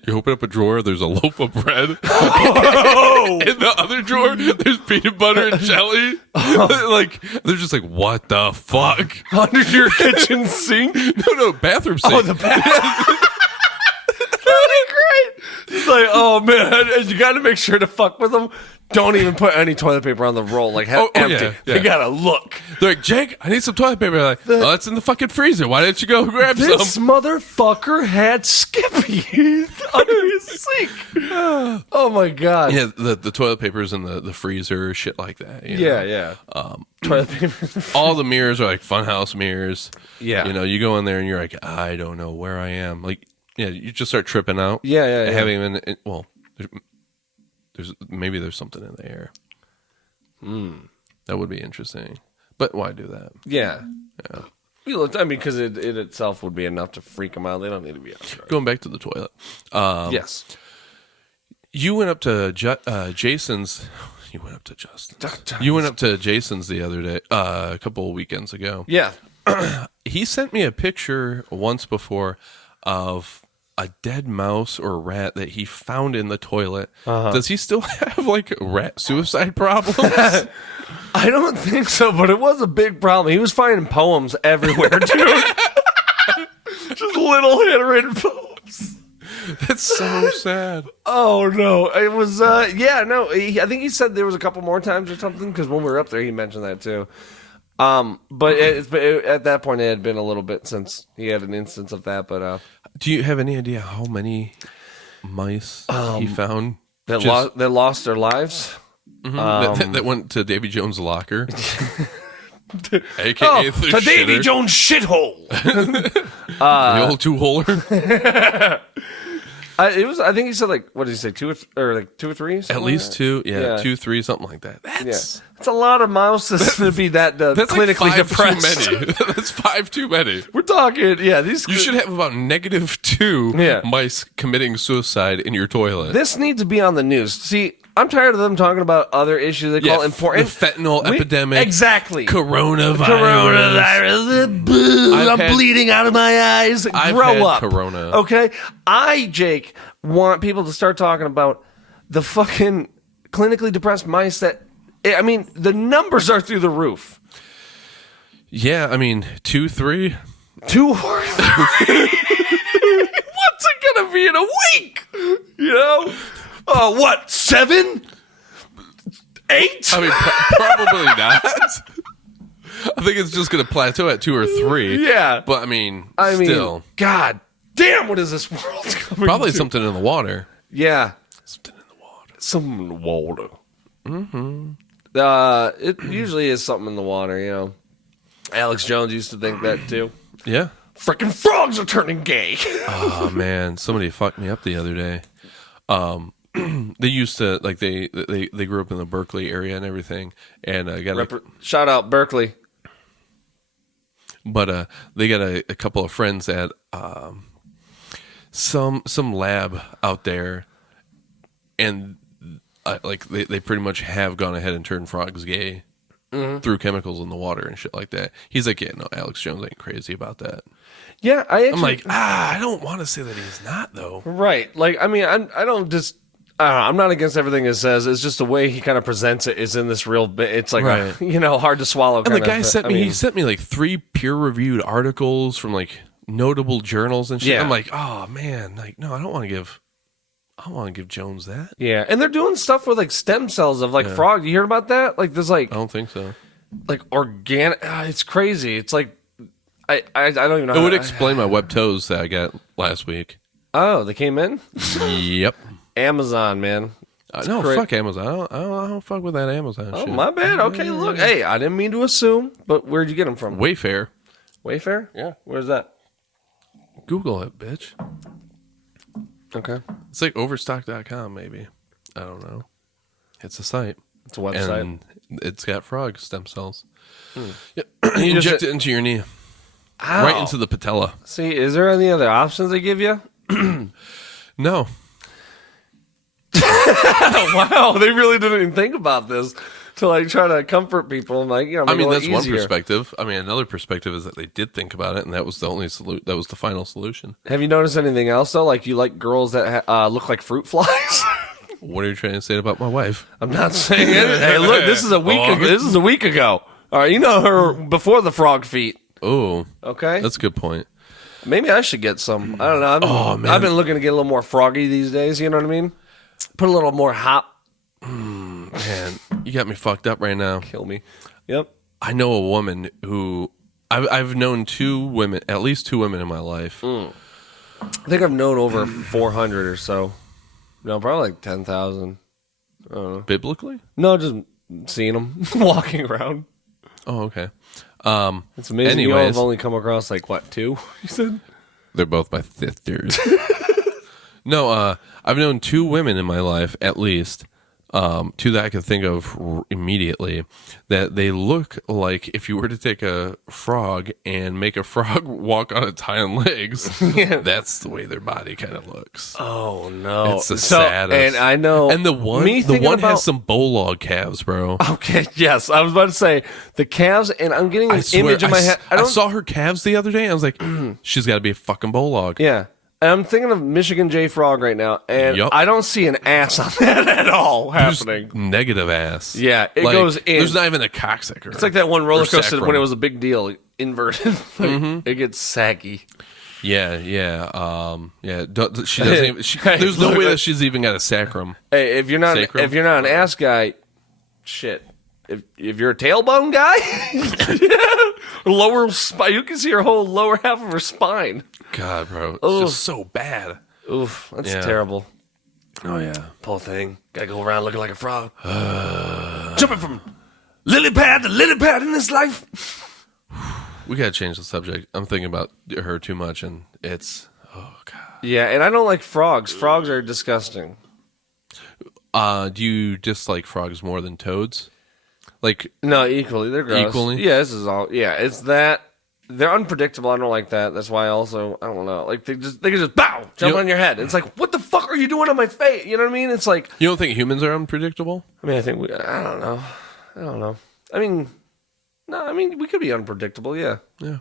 You open up a drawer, there's a loaf of bread. Oh! In the other drawer, there's peanut butter and jelly. Like, they're just like, what the fuck? Under your kitchen sink? No, bathroom sink. Oh, the bathroom. That'd be great. It's like, oh man, and you got to make sure to fuck with them. Don't even put any toilet paper on the roll. Like, have empty. Yeah. They gotta look. They're like, Jake, I need some toilet paper. Like, oh, it's in the fucking freezer. Why didn't you go grab This some? motherfucker had Skippy under his sink. Oh my God. Yeah, the toilet paper's in the freezer, shit like that. You know? Yeah. Toilet paper. All the mirrors are like funhouse mirrors. Yeah. You know, you go in there and you're like, I don't know where I am. Like, yeah, you just start tripping out. Yeah. Having even, well, there's something in the air. That would be interesting. But why do that? Yeah. I mean, because it itself would be enough to freak them out. They don't need to be on drugs. Going back to the toilet. Yes. You went up to Jason's. You went up to Justin. You went up to Jason's the other day, a couple of weekends ago. Yeah. He sent me a picture once before of a dead mouse or rat that he found in the toilet. Does he still have like rat suicide problems? I don't think so, but it was a big problem. He was finding poems everywhere, dude. Just little handwritten poems. That's so sad. Oh no, it was. I think he said there was a couple more times or something because when we were up there, he mentioned that too. But at that point, it had been a little bit since he had an instance of that. But do you have any idea how many mice he found that lost their lives? That went to Davy Jones' locker, aka the to Davy shitter. Jones' shithole. The old two-holer. It was. I think he said like, what did he say? Two or three? At least two. Yeah, 2, 3, something like that. It's a lot of mouses to be that That's clinically like 5 depressed. too many. That's 5 too many. We're talking. Yeah, these. You should have about -2 Yeah. mice committing suicide in your toilet. This needs to be on the news. See, I'm tired of them talking about other issues they call important. The fentanyl epidemic. Exactly. Coronavirus. Boo, I'm had- bleeding out of my eyes. I've Grow had up. corona. Okay? Jake, want people to start talking about the fucking clinically depressed mice that, I mean, the numbers are through the roof. Yeah, I mean, 2, 3. 2 or 3. What's it gonna be in a week? You know? What? 7? 8? I mean, probably not. I think it's just going to plateau at 2 or 3. Yeah. But I mean, I mean, still. God damn, what is this world coming Probably to? something in the water. Yeah. Something in the water. Something in the water. It usually is something in the water, you know. Alex Jones used to think that too. Yeah. Frickin' frogs are turning gay. Oh, man. Somebody fucked me up the other day. They used to, like, they grew up in the Berkeley area and everything. And Shout out Berkeley. But they got a couple of friends at some lab out there, and like they pretty much have gone ahead and turned frogs gay through chemicals in the water and shit like that. He's like, yeah, no, Alex Jones ain't crazy about that. Yeah, I'm like, I don't want to say that he's not though. Right. Like, I mean, I don't just. I'm not against everything it says. It's just the way he kind of presents it is in this real bit. It's like, Right. hard to swallow. And the guy he sent me like 3 peer-reviewed articles from like notable journals and shit. Yeah. I'm like, oh man, like no, I don't want to give Jones that. Yeah, and they're doing stuff with like stem cells of like frog. You heard about that? Like, there's like, I don't think so. like organic. It's crazy. It's like I don't even know. It would explain my web toes that I got last week. Oh, they came in. Yep. Amazon, man. No, fuck Amazon. I don't fuck with that Amazon Oh, shit. my bad. Okay, look. Hey, I didn't mean to assume, but where'd you get them from? Wayfair. Wayfair? Yeah. Where's that? Google it, bitch. Okay. It's like overstock.com, maybe. I don't know. It's a site. It's a website. And it's got frog stem cells. Yeah. You just- Inject it into your knee. Ow. Right into the patella. See, is there any other options they give you? No. Wow, they really didn't even think about this to like try to comfort people. And like, I mean, that's one easier. perspective. I mean, another perspective is that they did think about it, and that was the only that was the final solution. Have you noticed anything else though? Like, you like girls that look like fruit flies? What are you trying to say about my wife? I'm not saying it. Hey, look, this is a week ago. This is a week ago. All right, you know her before the frog feet. Oh, Okay, that's a good point. maybe I should get some. I don't know. I've been looking to get a little more froggy these days. You know what I mean? Put a little more hop. Man, you got me fucked up right now. Kill me. Yep. I know a woman who I've known at least two women in my life. I think I've known over 400 or so. No, probably like 10,000. Biblically? No, just seeing them walking around. Oh, okay. It's amazing. You all Anyways. have only come across like what, 2? You said? They're both my sisters. No, I've known two women in my life, at least, two that I can think of immediately, that they look like if you were to take a frog and make a frog walk on its hind legs, Yeah. that's the way their body kind of looks. Oh no, It's the saddest. And I know, And the one has some bulldog calves, bro. Okay, yes, I was about to say the calves, and I'm getting an image in my head. I saw her calves the other day, and I was like, she's got to be a fucking bulldog. Yeah. And I'm thinking of Michigan J Frog right now, and Yup. I don't see an ass on that at all Just happening. negative ass. Yeah, it goes in. There's not even a cocksucker. It's like that one roller coaster sacrum. when it was a big deal, inverted. It gets saggy. Yeah. She doesn't. Even, there's no way that she's even got a sacrum. Hey, if you're not an ass guy, shit. If you're a tailbone guy, lower spine, you can see her whole lower half of her spine. God, bro, it's just so bad. Oof, that's Yeah. terrible. Oh yeah. Poor thing. Gotta go around looking like a frog. Jumping from lily pad to lily pad in this life. We gotta change the subject. I'm thinking about her too much, and it's God. Yeah, and I don't like frogs. Frogs are disgusting. Do you dislike frogs more than toads? Like, No, equally. They're gross. Equally? Yeah, this is all. Yeah, it's that. They're unpredictable. I don't like that. That's why I don't know. Like they can just bow, jump on your head. It's like, what the fuck are you doing on my face? You know what I mean? It's like, you don't think humans are unpredictable? I mean, I don't know. I mean, no, I mean, we could be unpredictable. Yeah. Yeah.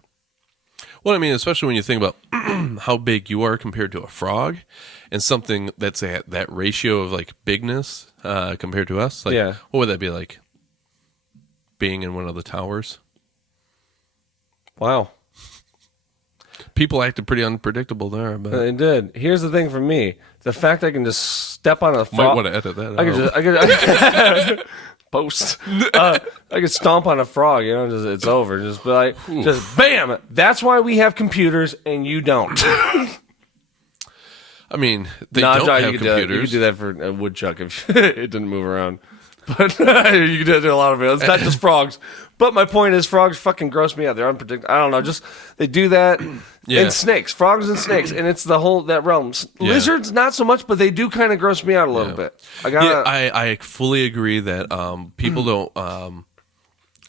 Well, I mean, especially when you think about how big you are compared to a frog, and something that's at that ratio of like bigness compared to us. Like, Yeah. What would that be like? Being in one of the towers. Wow. People acted pretty unpredictable there, but They did. Here's the thing for me: the fact I can just step on a might frog. want to edit that out. I could post. I could stomp on a frog. You know, it's over. Just be like, just bam. That's why we have computers and you don't. I mean, they No, I'm don't sorry, have you could computers. do that for a woodchuck if it didn't move around. But you can do a lot of it. It's not just frogs. But my point is, frogs fucking gross me out. They're unpredictable. I don't know. Just they do that. Yeah. And snakes, frogs and snakes, and it's the whole that realm. Yeah. Lizards, not so much, but they do kind of gross me out a little bit. I fully agree that people don't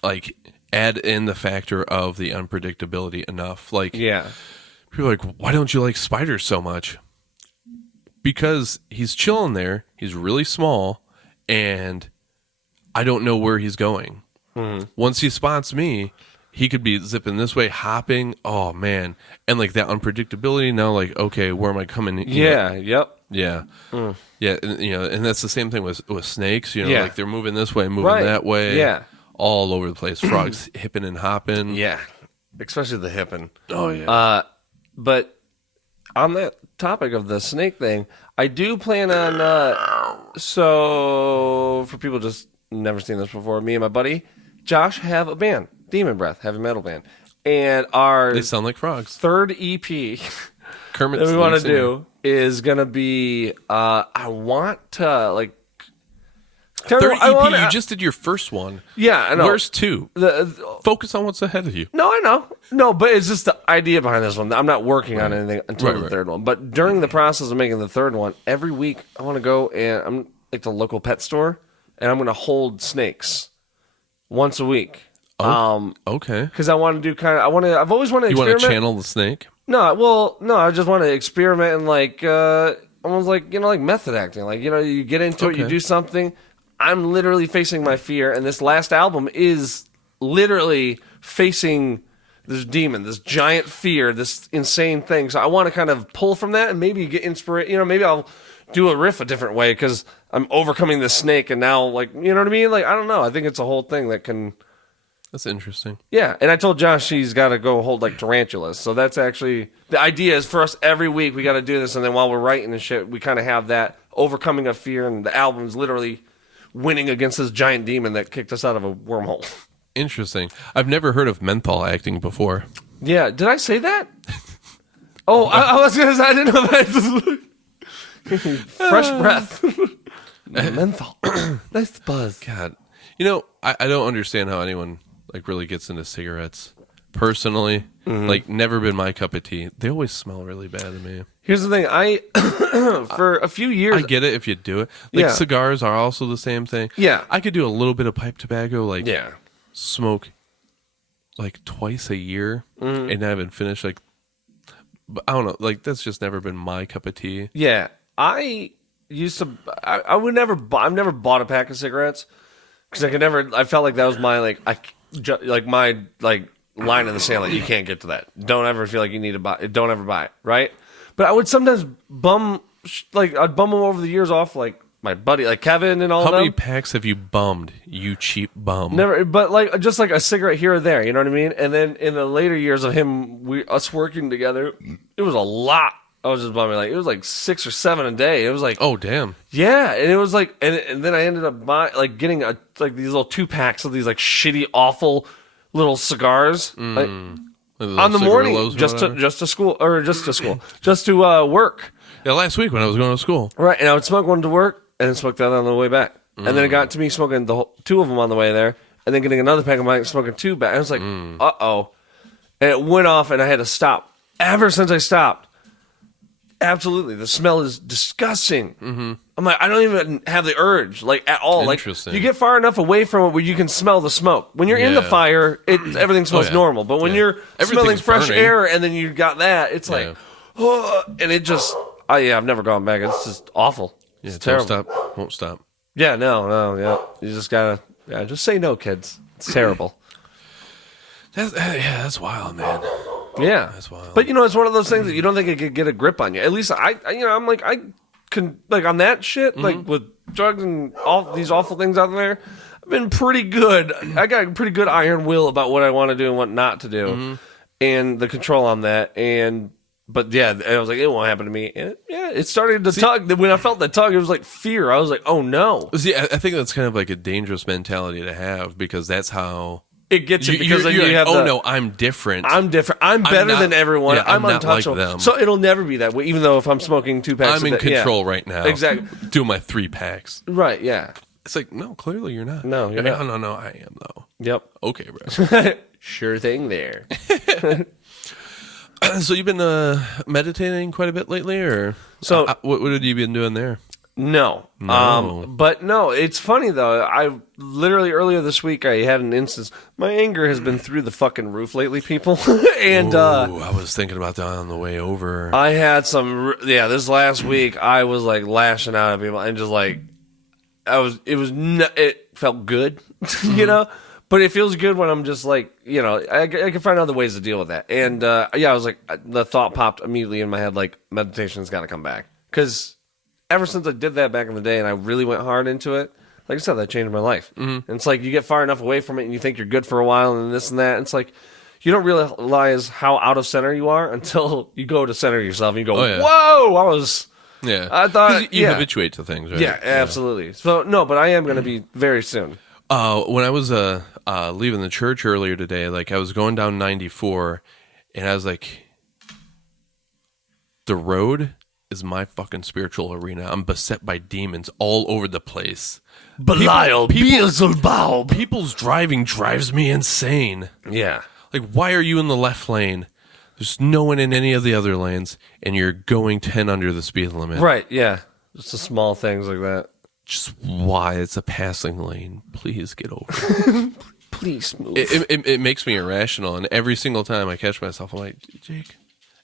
like add in the factor of the unpredictability enough. Like, Yeah. people are like, why don't you like spiders so much? Because he's chilling there. He's really small, and I don't know where he's going. Once he spots me, he could be zipping this way, hopping. Oh man, and like that unpredictability. Now, like, okay, where am I coming? Yeah. Yep. Yeah, yeah, and, and that's the same thing with snakes. Yeah. Like they're moving this way, moving Right. that way. Yeah. all over the place. Frogs hipping and hopping. Yeah. Especially the hipping. Oh yeah. But on that topic of the snake thing, I do plan on. So for people just never seen this before, me and my buddy Josh have a band, Demon Breath, heavy metal band, and our They sound like frogs. third EP Kermit's that we want to lead singer. do is gonna be. I want to like. Third I EP. wanna- You just did your first one. Yeah, I know. Where's two? Focus on what's ahead of you. No, I know. No, but it's just the idea behind this one. I'm not working on anything until the third one. But during the process of making the third one, every week I want to go and I'm like the local pet store and I'm going to hold snakes once a week. Okay. Because I want to do I've always wanted to You want experiment. to channel the snake? No, I just want to experiment and like, almost like, like method acting. Like, you get into it, you Okay. do something. I'm literally facing my fear. And this last album is literally facing this demon, this giant fear, this insane thing. So I want to kind of pull from that and maybe get inspiration. Maybe I'll do a riff a different way because I'm overcoming the snake and now, like, you know what I mean? Like, I don't know. I think it's a whole thing that can. That's interesting. Yeah. And I told Josh she's got to go hold like tarantulas. So that's actually the idea is for us every week we got to do this. And then while we're writing and shit, we kind of have that overcoming a fear. And the album's literally winning against this giant demon that kicked us out of a wormhole. Interesting. I've never heard of menthol acting before. Yeah, did I say that? Oh, I was gonna say I didn't know that. Fresh breath, menthol, nice buzz. God, I don't understand how anyone like really gets into cigarettes. Personally, like never been my cup of tea. They always smell really bad to me. Here's the thing, I for a few years, I get it if you do it. Like Yeah. cigars are also the same thing. Yeah. I could do a little bit of pipe tobacco, like yeah, smoke like twice a year, and I haven't finished like. But I don't know, like that's just never been my cup of tea. yeah. I used to, I would never, I've never bought a pack of cigarettes because I could never. I felt like that was my my line in the sand. Like you can't get to that. Don't ever feel like you need to buy. Don't ever buy it, right? But I would sometimes I'd bum them over the years off, like my buddy, like Kevin and all How of them. many packs have you bummed, you cheap bum? Never, but like just like a cigarette here or there, you know what I mean? And then in the later years of us working together, it was a lot. I was just bumming like it was like 6 or 7 a day. It was like Oh damn! yeah, and it was like and then I ended up getting these little 2-packs of these like shitty, awful little cigars like, Those on the morning cigarillos or just to work. Yeah, last week when I was going to school. Right, and I would smoke one to work and then smoke the other on the way back. And then it got to me smoking two of them on the way there, and then getting another pack of mine smoking 2 back. I was like, uh-oh. And it went off, and I had to stop. Ever since I stopped, absolutely, the smell is disgusting. I'm like, I don't even have the urge, like, at all. Interesting. Like, you get far enough away from it where you can smell the smoke. When you're in the Yeah. fire, everything smells yeah. normal. But when Yeah. you're smelling Everything's fresh burning. air, and then you got that, it's Yeah. like, and it just, I've never gone back. It's just awful. Yeah, It's terrible. Won't stop. Yeah, no, yeah. You just gotta, just say no, kids. It's terrible. That's wild, man. Yeah, That's wild. But it's one of those things that you don't think it could get a grip on you. At least I'm like I can like on that shit, like with drugs and all these awful things out there. I've been pretty good. I got a pretty good iron will about what I want to do and what not to do, and the control on that. But yeah, I was like, it won't happen to me. And it started to tug. When I felt the tug, it was like fear. I was like, oh no. See, I think that's kind of like a dangerous mentality to have because that's how It gets you because you're then you like, have oh the, no, I'm different. I'm different. I'm better not- than everyone. yeah, I'm I'm not like untouchable. them. So it'll never be that way, even though if I'm smoking 2 packs I'm a in day- yeah. control right now. Exactly. Doing my 3 packs. Right, yeah. It's like, no, clearly you're not. No, you're not. No, I am though. Yep. Okay, bro. Sure thing there. So you've been meditating quite a bit lately, or So- what have you been doing there? No. No. But no, it's funny though. I literally earlier this week I had an instance. My anger has been through the fucking roof lately, people. And Ooh, I was thinking about that on the way over. I had this last week I was like lashing out at people and just like it felt good, but it feels good when I'm just like, I can find other ways to deal with that. And I was like, the thought popped immediately in my head, like meditation's got to come back. Because ever since I did that back in the day and I really went hard into it, like I said, that changed my life. And it's like you get far enough away from it and you think you're good for a while and this and that. And it's like you don't realize how out of center you are until you go to center yourself and you go, yeah. whoa, Yeah, I thought- 'Cause you habituate to things, right? yeah, absolutely. So, no, but I am going to be very soon. When I was leaving the church earlier today, like I was going down 94, and I was like, the road is my fucking spiritual arena. I'm beset by demons all over the place. Belial, Beelzebub. People's driving drives me insane. Yeah. Like, why are you in the left lane? There's no one in any of the other lanes, and you're going 10 under the speed limit. Right, yeah. Just the small things like that. Just why? It's a passing lane. Please get over it. Please move. It makes me irrational, and every single time I catch myself, I'm like, Jake,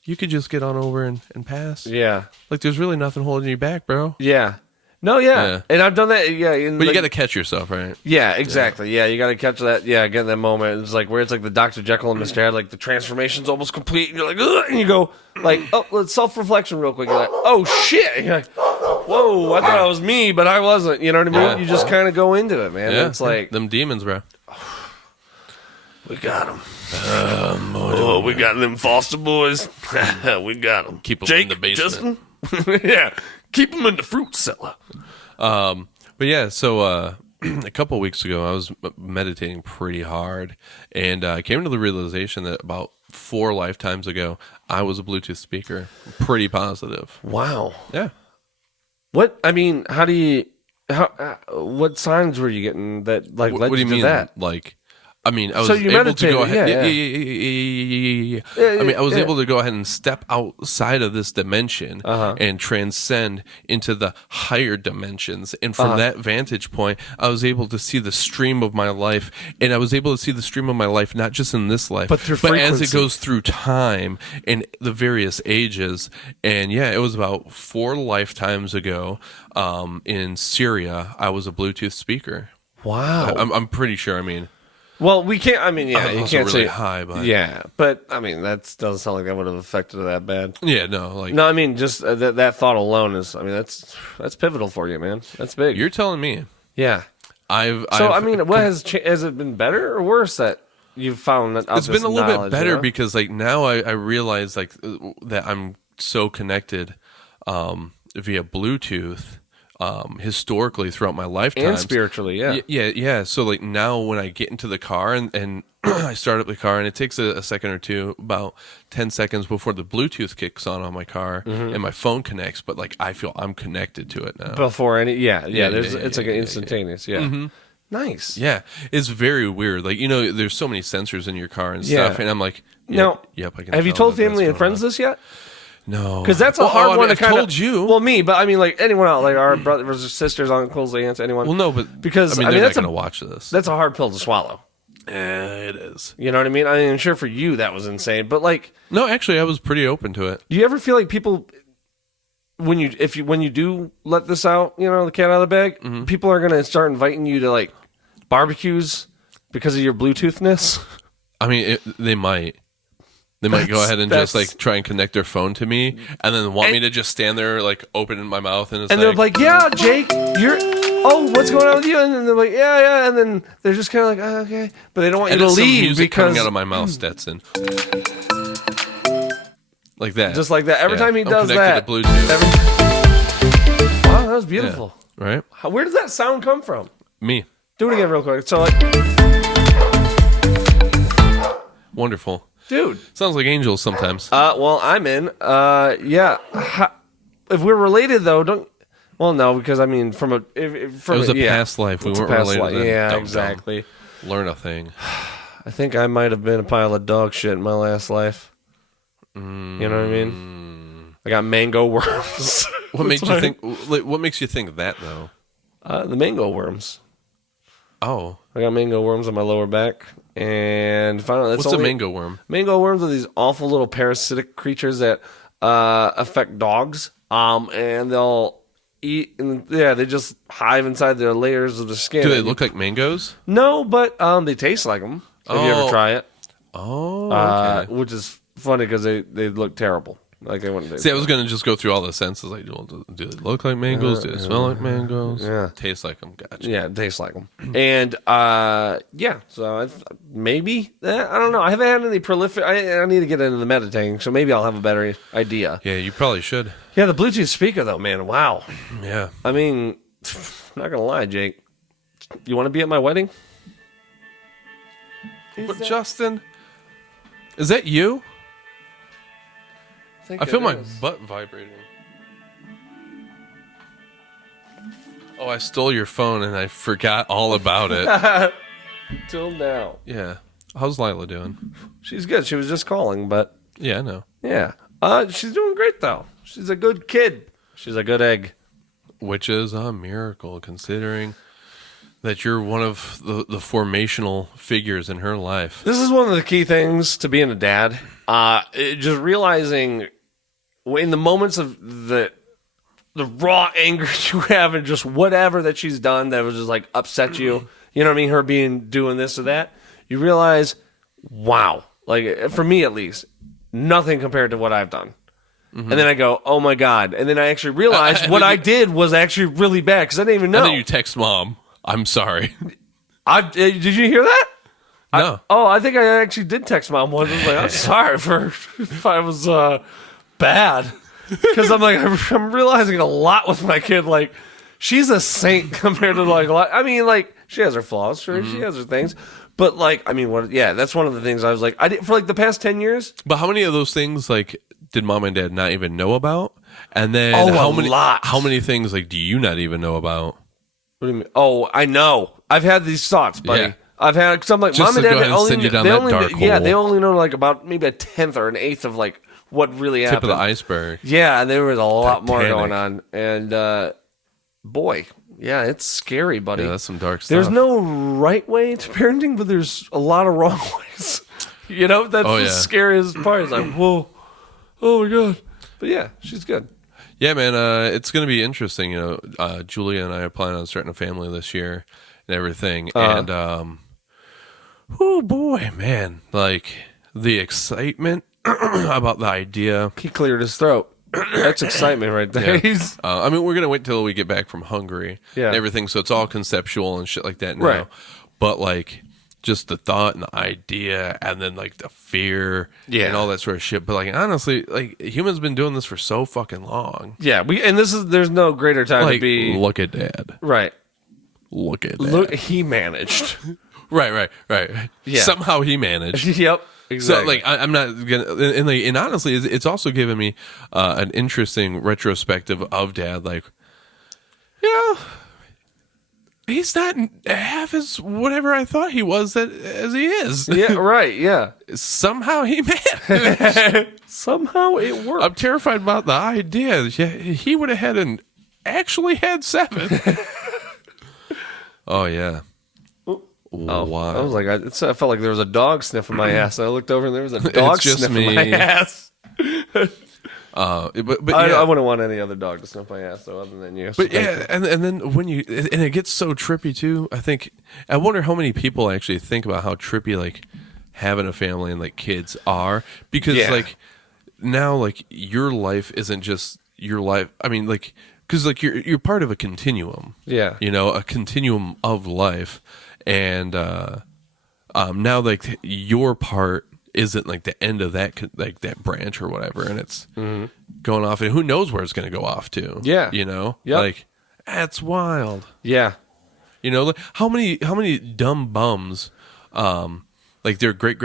you could just get on over and pass. Yeah. Like, there's really nothing holding you back, bro. Yeah. No, yeah. Yeah. And I've done that, yeah. But you got to catch yourself, right? Yeah, exactly. Yeah, you got to catch that. Yeah, get that moment. It's like where it's like the Dr. Jekyll and Mr. Hyde, like the transformation's almost complete, and you're like, ugh, and you go, like, oh, let's self-reflection real quick. You're like, oh, shit. And you're like, whoa, I thought it was me, but I wasn't. You know what I mean? Yeah. You just kind of go into it, man. Yeah. It's like, them demons, bro. we got them. We got them Foster boys. We got them. Keep 'em Jake, in the basement. Justin? Yeah. Keep them in the fruit cellar. But yeah, so a couple weeks ago, I was meditating pretty hard, and I came to the realization that about 4 lifetimes ago, I was a Bluetooth speaker. Pretty positive. Wow. Yeah. What, I mean, how do you, what signs were you getting that, like, led What do you you to mean? that? Like, I mean, I was So you able to go meditated, ahead. yeah. I mean, I was Yeah. able to go ahead and step outside of this dimension and transcend into the higher dimensions. And from that vantage point, I was able to see the stream of my life. And I was able to see the stream of my life, not just in this life, But through as it frequency. goes through time and the various ages. And yeah, it was about 4 lifetimes ago in Syria, I was a Bluetooth speaker. Wow. I'm pretty sure. I mean, Well, we can't, I mean, yeah, I was you also can't really say, high, but yeah, but, I mean, that doesn't sound like that would have affected it that bad. yeah, no, like No, I mean, just that thought alone is, I mean, that's pivotal for you, man. That's big. you're telling me. Yeah. I've So, I mean, what has it been better or worse that you've found that it's been a little bit knowledge, better you know? because like now I realize like that I'm so connected via Bluetooth historically throughout my lifetime And spiritually, yeah. Yeah. So like now when I get into the car and I start up the car and it takes a second or two, about 10 seconds before the Bluetooth kicks on my car and my phone connects, but like I feel I'm connected to it now. Before any, Yeah, it's like yeah, an instantaneous, yeah. Nice. Yeah, it's very weird. Like, you know, there's so many sensors in your car and Yeah. stuff, and I'm like, Now, yep, I can have you tell told that that's family and going friends on. this yet? No, Because that's a Well, hard I mean, one to I've kind of. told you. Well, me, but I mean, like anyone else, like our brothers, sisters, uncles, aunts, anyone. Well, no, but because I mean, I mean they're that's not going a to watch this. that's a hard pill to swallow. It is. You know what I mean? I mean, I'm sure for you that was insane, but like, No, actually, I was pretty open to it. do you ever feel like people, when you do let this out, you know, the cat out of the bag, people are gonna start inviting you to like barbecues because of your Bluetoothness? I mean, they might. They might go ahead and just that's- like try and connect their phone to me, and then want me to just stand there, like open my mouth, and it's And they're like, "Yeah, Jake, what's going on with you?" And then they're like, "Yeah," and then they're just kind of like, "Oh, "Okay," but they don't want you and to it's some leave music because coming out of my mouth, Stetson, like that, just like that. Every Yeah. time he I'm does that, connected to Bluetooth. wow, that was beautiful. Right? Where does that sound come from? Me, Do it again, real quick. So, like, wonderful. dude. Sounds like angels sometimes. Well, I'm in. Yeah. If we're related, though, don't. Well, no, because I mean, from a It was a past life. We It's a weren't past related. life. then. Yeah, Dumb. exactly. Learn a thing. I think I might have been a pile of dog shit in my last life. You know what I mean? I got mango worms. What makes you think? Like, what makes you think that though? The mango worms. Oh, I got mango worms on my lower back, and finally, that's what's a only, mango worm? Mango worms are these awful little parasitic creatures that affect dogs. And they'll eat, and yeah, they just hive inside their layers of the skin. Do they look like mangoes? No, but they taste like them. Have you ever Oh. try it? Oh, okay. Which is funny because they look terrible. Like they wouldn't. See, I was gonna just go through all the senses. Like, well, do they look like mangoes? Do they smell like mangoes? Yeah. Taste like them? Gotcha. Yeah, it tastes like them. And yeah, so maybe I don't know. I haven't had any prolific. I need to get into the meditating, so maybe I'll have a better idea. Yeah, you probably should. Yeah, the Bluetooth speaker though, man. Wow. Yeah. I mean, I'm not gonna lie, Jake. You want to be at my wedding? But Justin, is that you? I feel my butt vibrating. Oh, I stole your phone and I forgot all about it. Till now. Yeah. How's Lila doing? She's good. She was just calling, but Yeah, I know. yeah. She's doing great, though. She's a good kid. She's a good egg. Which is a miracle, considering that you're one of the formational figures in her life. This is one of the key things to being a dad. Just realizing in the moments of the raw anger you have and just whatever that she's done that was just like upset you, you know what I mean? Her doing this or that, you realize, wow, like for me at least, nothing compared to what I've done. And then I go, oh my God. And then I actually realized what I did was actually really bad because I didn't even know. And then you text mom, I'm sorry. Did you hear that? No. I think I actually did text mom once. I was like, I'm sorry if I was bad. Because I'm like, I'm realizing a lot with my kid. Like, she's a saint compared to like a lot. I mean, like, she has her flaws, sure. She has her things. But like, I mean, that's one of the things I was like, I did for like the past 10 years. But how many of those things, like, did mom and dad not even know about? And then a many lot. How many things, like, do you not even know about? What do you mean? Oh, I know. I've had these thoughts, buddy. Yeah. I've had, because I'm like, Just mom and to dad, go ahead and send you down that dark yeah, hole. they only know like about maybe a 10th or an 8th of like what really happened. Tip of the iceberg. Yeah, and there was a lot more Titanic. going on. And boy, yeah, it's scary, buddy. Yeah, that's some dark stuff. There's no right way to parenting, but there's a lot of wrong ways. You know, that's the scariest part. It's like, whoa, oh my God. But yeah, she's good. Yeah, man, it's going to be interesting. You know, Julia and I are planning on starting a family this year and everything. And, oh boy, man, like the excitement about the idea. He cleared his throat. That's excitement right there. Yeah. I mean, we're going to wait till we get back from Hungary and everything. So it's all conceptual and shit like that now. Right. But like just the thought and the idea and then like the fear and all that sort of shit. But like, honestly, like humans been doing this for so fucking long. Yeah. There's no greater time Like, to be. look at dad. Right. Look at dad. Look, he managed. Right. Yeah. Somehow he managed. Yep. Exactly. So like I'm not gonna and honestly it's also given me an interesting retrospective of dad. Like, you know, he's not half as whatever I thought he was as he is. Yeah. Right. Yeah. Somehow he managed. Somehow it worked. I'm terrified about the idea. Yeah, he would have actually had 7. Oh yeah. Wow. I was like, I felt like there was a dog sniffing my ass. I looked over and there was a dog just sniffing my ass. But I wouldn't want any other dog to sniff my ass though, other than you. But yeah, and then when it gets so trippy too. I wonder how many people actually think about how trippy like having a family and like kids are, because like now like your life isn't just your life. I mean like because like you're part of a continuum. Yeah, you know, a continuum of life. And now, like your part isn't like the end of that like that branch or whatever, and it's going off, and who knows where it's going to go off to? Yeah, you know, like that's wild. Yeah, you know, like, how many dumb bums, like their great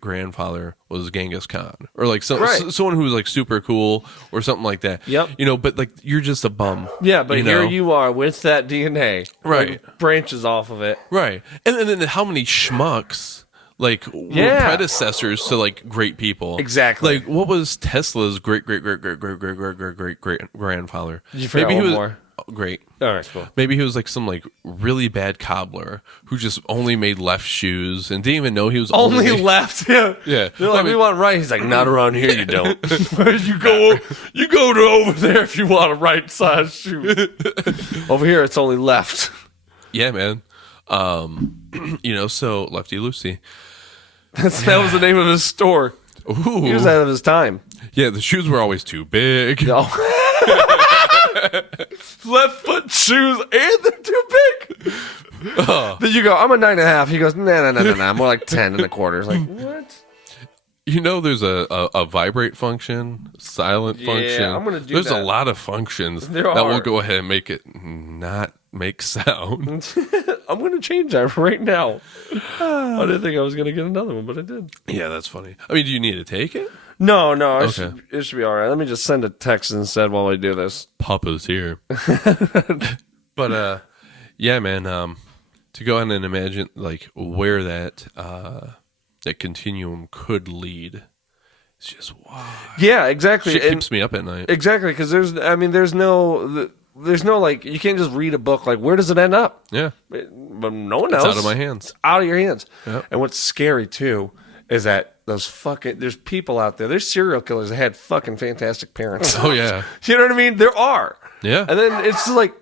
grandfather was Genghis Khan, or like someone who was like super cool or something like that. Yep. You know, but like you're just a bum. Yeah, but here you are with that DNA, right? Like, branches off of it, right? And then how many schmucks like were predecessors to like great people? Exactly. Like what was Tesla's great grandfather? You forgot one more. Oh, great. All right, cool. Maybe he was like some like really bad cobbler who just only made left shoes and didn't even know he was only left. Yeah, yeah. They're like, we want right. He's like, not around here. You don't. you go to over there if you want a right size shoe. Over here, it's only left. Yeah, man. You know, so Lefty Lucy. That was the name of his store. Ooh. He was out of his time. Yeah, the shoes were always too big. No. Left foot shoes, and they're too big. Then you go, I'm a 9.5. He goes, nah, more like 10 and a quarter. It's like, what? There's a vibrate function, silent function. I'm gonna do There's that. a lot of functions There that are. will go ahead and make it not make sound. I'm going to change that right now. I didn't think I was going to get another one, but I did. Yeah, that's funny. I mean, do you need to take it? No, Okay. it should be all right. Let me just send a text instead while I do this. Papa's here. But yeah, man. To go ahead and imagine like where that continuum could lead. It's just wow. Yeah, exactly. Shit And- keeps me up at night. Exactly, because there's no like, you can't just read a book like, where does it end up? Yeah, But no one knows. it's out of my hands. It's out of your hands. Yep. And what's scary too is that there's people out there, there's serial killers that had fucking fantastic parents. Oh yeah, You know what I mean? There are. yeah. And then it's just like,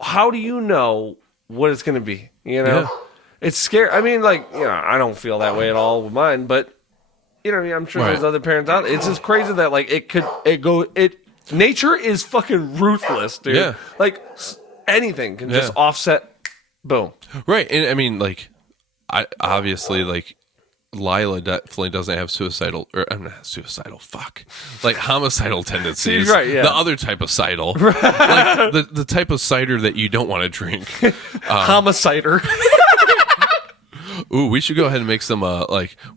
how do you know what it's going to be? Yeah. It's scary. I mean, like, I don't feel that way at all with mine, but you know what I mean? I'm sure Right. there's other parents out there. It's just crazy that like nature is fucking ruthless, dude. Yeah. Like anything can just Yeah. offset. Boom. Right, and I mean, like, I obviously like Lila definitely doesn't have suicidal or I'm not suicidal. Fuck, like homicidal tendencies. Right, yeah. The other type of cider, like the type of cider that you don't want to drink. Homicider. Ooh, we should go ahead and make some.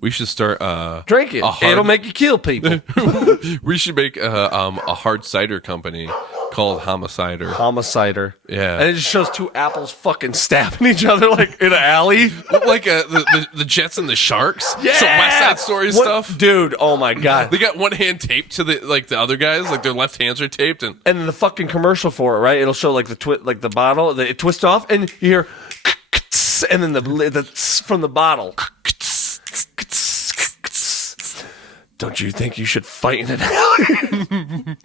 We should start. Drink it. a hard- It'll make you kill people. We should make a hard cider company called Homicider. Homicider. Yeah. And it just shows two apples fucking stabbing each other like in an alley. Like the Jets and the Sharks. Yeah. Some West Side Story stuff. Dude, oh my God. They got one hand taped to the other guys, like their left hands are taped, and And then the fucking commercial for it, right? It'll show like the bottle, it twists off, and you hear, and then the from the bottle. Don't you think you should fight in an alley?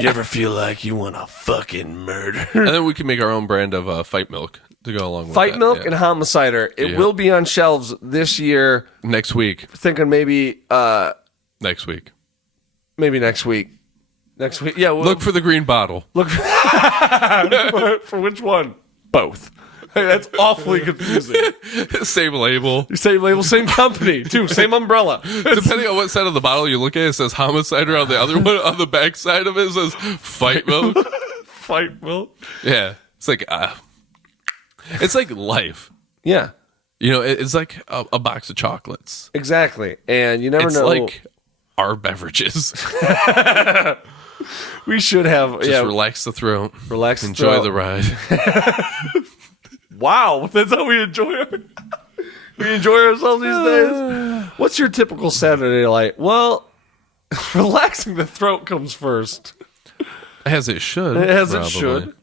You ever feel like you want to fucking murder? and then we can make our own brand of fight milk to go along with Fight that. Milk Yeah. and Homicider. It Yeah. will be on shelves this year. Next week. Thinking maybe Next week. next week. Next week, yeah. We'll Look for the green bottle. look for which one? Both. Hey, that's awfully confusing. Same label. Same label, same company, too. Same umbrella. Depending on what side of the bottle you look at, it says Homicider. On the other one, on the back side of it, says Fight Milk. Fight Milk. Yeah. It's like life. Yeah, It's like a box of chocolates. exactly. And you never It's know. like our beverages. We should have. Just relax the throat. Relax the Enjoy throat. the ride. Wow, that's how we enjoy it. We enjoy ourselves these days. What's your typical Saturday like? Well, relaxing the throat comes first. As it should. As probably. it should.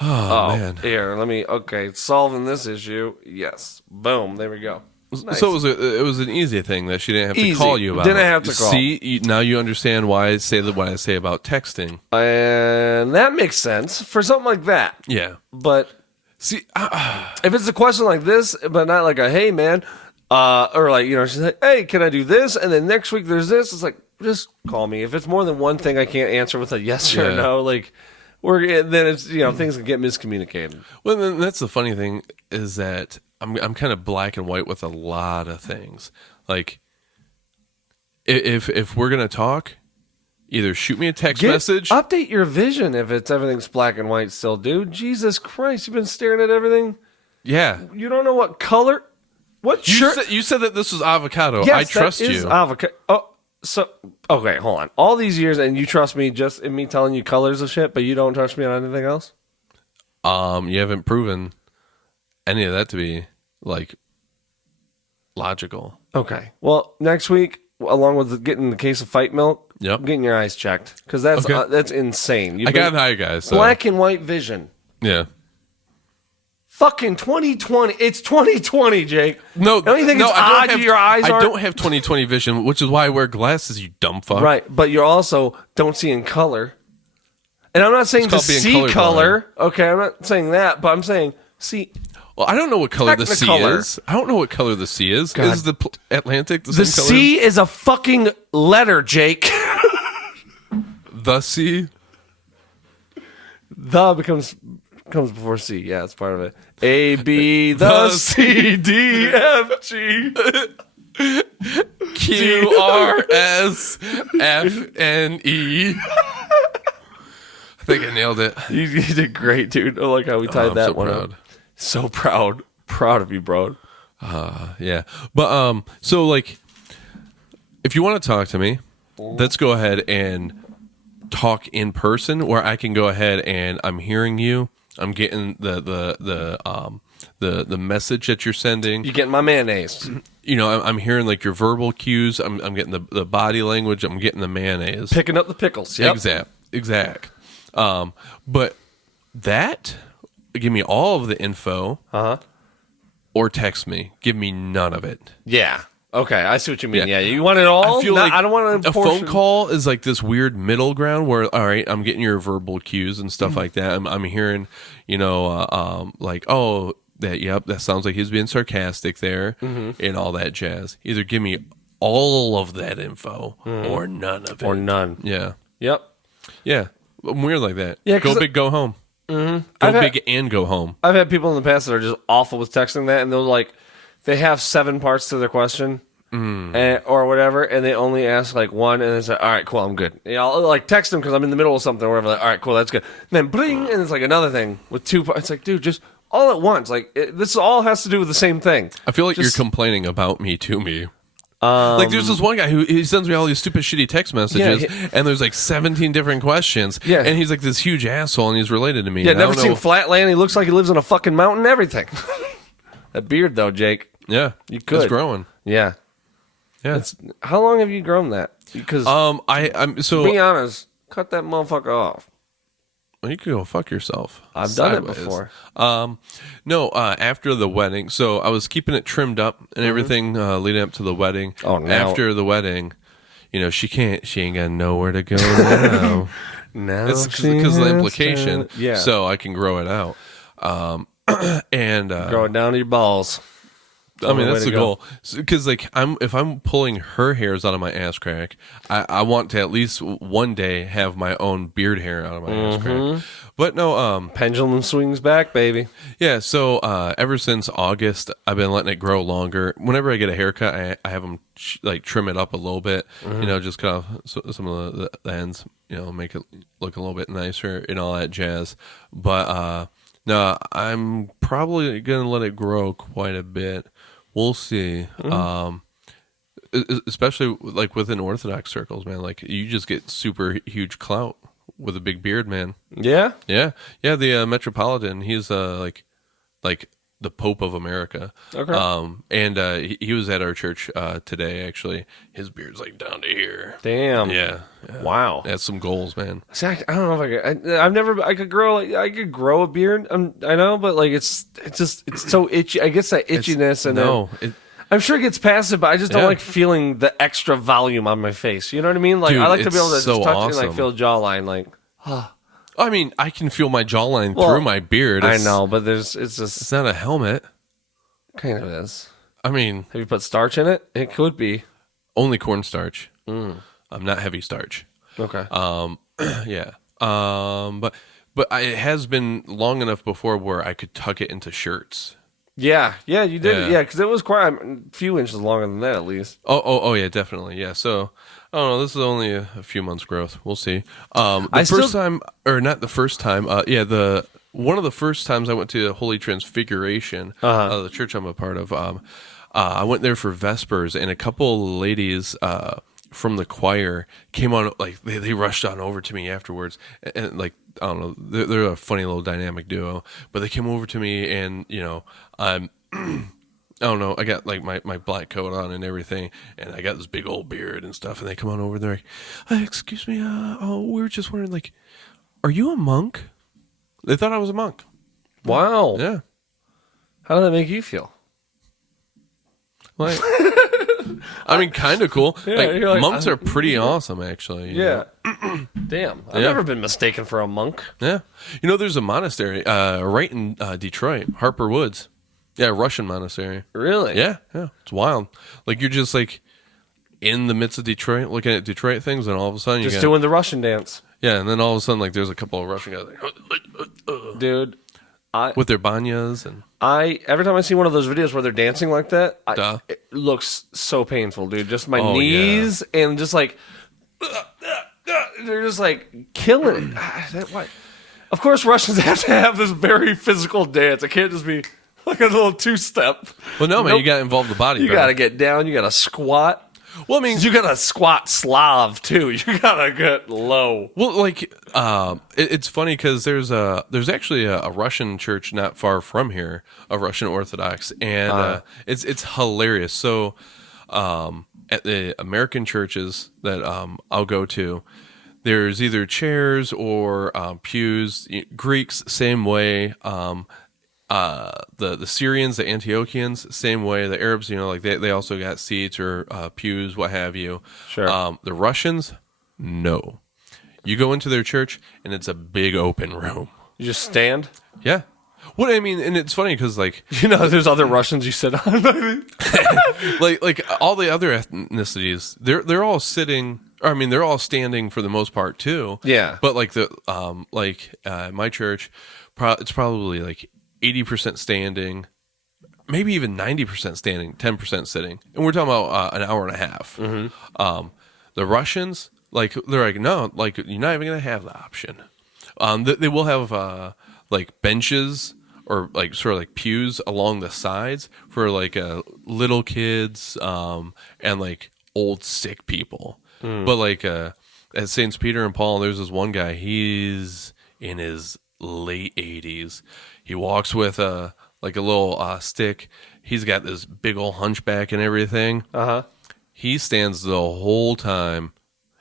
Oh, man. Here, okay, solving this issue. Yes. Boom, there we go. Nice. So it was an easy thing that she didn't have to Easy. call you about. Didn't have to call. See, now you understand why I say what I say about texting. And that makes sense for something like that. Yeah. But See, if it's a question like this, but not like a hey man, or like, she's like, hey, can I do this? And then next week there's this. It's like, just call me. If it's more than one thing I can't answer with a yes or Yeah. no, like then it's things can get miscommunicated. well, then that's the funny thing is that I'm kind of black and white with a lot of things. Like, if we're gonna talk, either shoot me a text message. Update your vision if everything's black and white still, dude. Jesus Christ, you've been staring at everything. Yeah. You don't know what color. What shirt? You said that this was avocado. Yes, I trust that is you. Avocado. Oh, so okay, hold on. All these years, and you trust me just in me telling you colors of shit, but you don't trust me on anything else. You haven't proven any of that to be like logical. Okay. Well, next week, along with getting the case of Fight Milk, Yep. getting your eyes checked because that's insane. I got an eye, guys. So. black and white vision. Yeah. Fucking 2020. It's 2020, Jake. No, Don't you think it's I odd don't have, your eyes I aren't- don't have 20/20 vision, which is why I wear glasses. You dumb fuck. Right, but you also don't see in color. And I'm not saying to called being see colorblind. color. Okay, I'm not saying that, but I'm saying see. Well, I don't know what color the sea Technicolor. is. I don't know what color the sea is. God. Is the Atlantic the The same color? C is a fucking letter, Jake. The sea. The comes before C. Yeah, it's part of it. A, B, the, C, D, F, G. QRSFNE. I think I nailed it. You did great, dude. I like how we tied that so one proud. up. So proud. Proud of you, bro. Yeah. But so like if you want to talk to me, let's go ahead and talk in person where I can go ahead and I'm hearing you. I'm getting the message that you're sending. You getting my mayonnaise. You know, I'm hearing like your verbal cues. I'm getting the body language. I'm getting the mayonnaise. Picking up the pickles. Yep. Exact. But that, give me all of the info. Or text me. Give me none of it. Yeah. Okay, I see what you mean. Yeah, you want it all? I feel like I don't want a phone call is like this weird middle ground where, all right, I'm getting your verbal cues and stuff like that. I'm hearing, you know, like, oh, that sounds like he's being sarcastic there and all that jazz. Either give me all of that info or none of it. Or none. Yeah. Yep. Yeah. I'm weird like that. Yeah, go big, go home. Go big and go home. I've had people in the past that are just awful with texting that, and they're like, they have 7 parts to their question, or whatever, and they only ask like one, and it's like, all right, cool, I'm good. You know, I'll like text them because I'm in the middle of something or whatever. Like, all right, cool, that's good. And then bling, and it's like another thing with 2 parts. It's like, dude, just all at once. Like this all has to do with the same thing. I feel like you're complaining about me to me. Like there's this one guy who he sends me all these stupid shitty text messages, and there's like 17 different questions, and he's like this huge asshole, and he's related to me. Yeah, never seen Flatland. He looks like he lives on a fucking mountain. Everything. That beard though, Jake. Yeah, you could. It's growing. Yeah. How long have you grown that? Because I'm so to be honest, cut that motherfucker off. Well, you could go fuck yourself. I've done it before. No, after the wedding. So I was keeping it trimmed up and everything leading up to the wedding. Oh, no. After the wedding, you know, she ain't got nowhere to go now. No, it's because of the implication. Yeah. So I can grow it out. And grow it down to your balls. I mean, that's the goal. Because like if I'm pulling her hairs out of my ass crack, I want to at least one day have my own beard hair out of my ass crack. But no, pendulum swings back, baby. Yeah. So ever since August, I've been letting it grow longer. Whenever I get a haircut, I have them like trim it up a little bit. You know, just cut off some of the ends. You know, make it look a little bit nicer and all that jazz. But no, I'm probably gonna let it grow quite a bit. We'll see. Especially like within Orthodox circles, man. Like you just get super huge clout with a big beard, man. Yeah, yeah. The Metropolitan, he's like the Pope of America. Okay. And he was at our church today. Actually, his beard's like down to here. Damn. Yeah. Wow. That's some goals, man. See, I don't know if I could grow a beard. I know, but like it's so itchy. I guess that itchiness I'm sure it gets past it, but I just don't like feeling the extra volume on my face. You know what I mean? Like Dude, I like to be able to just touch it and awesome. like feel jawline. Like, I mean, I can feel my jawline through my beard. I know, but it's not a helmet. Kind of is. I mean, have you put starch in it? It could be only cornstarch. Not heavy starch. Okay. Yeah. But it has been long enough before where I could tuck it into shirts. Yeah, you did. Yeah, because it was quite a few inches longer than that, at least. Oh, yeah, definitely. Yeah. So, I don't know. This is only a few months' growth. We'll see. One of the first times I went to Holy Transfiguration, the church I'm a part of. I went there for Vespers, and a couple of ladies from the choir came on. Like they rushed on over to me afterwards, and like I don't know, they're a funny little dynamic duo. But they came over to me, and you know, I don't know. I got like my black coat on and everything, and I got this big old beard and stuff. And they come on over, they're like, "Excuse me, we were just wondering, like, are you a monk?" They thought I was a monk. Wow. Yeah. How did that make you feel? Like, I mean, kind of cool. Yeah, like, monks are pretty awesome, actually. Yeah. Damn. I've never been mistaken for a monk. Yeah. You know, there's a monastery right in Detroit, Harper Woods. Yeah, Russian monastery. Really? Yeah. It's wild. Like, you're just, like, in the midst of Detroit, looking at Detroit things, and all of a sudden you doing the Russian dance. Yeah, and then all of a sudden, like, there's a couple of Russian guys like... Dude, with their banyas and every time I see one of those videos where they're dancing like that, Duh. it looks so painful, dude. Just my Oh, knees and just like they're just like killing it. Why? Of course, Russians have to have this very physical dance. It can't just be like a little two-step. well, no, man, you got to involve the body. You better. got to get down. You got to squat. Well, I mean, You got to squat Slav too. You got to get low. well, like, it's funny because there's actually a Russian church not far from here, a Russian Orthodox, and it's hilarious. So, at the American churches that I'll go to, there's either chairs or pews. Greeks, same way. The Syrians, the Antiochians, same way. The Arabs, like they also got seats or pews, what have you. Sure. The Russians, no. You go into their church and it's a big open room. You just stand. Yeah. What I mean, and it's funny because like There's other Russians you sit on. like all the other ethnicities, they're all sitting. Or, I mean, they're all standing for the most part too. Yeah. But like my church, it's probably like 80% standing, maybe even 90% standing, 10% sitting, and we're talking about an hour and a half. Mm-hmm. The Russians, like they're like, no, like you're not even gonna have the option. They will have like benches or like sort of like pews along the sides for like little kids and like old sick people. But like at Saints Peter and Paul, there's this one guy. He's in his late 80s. He walks with a little stick. He's got this big old hunchback and everything. He stands the whole time,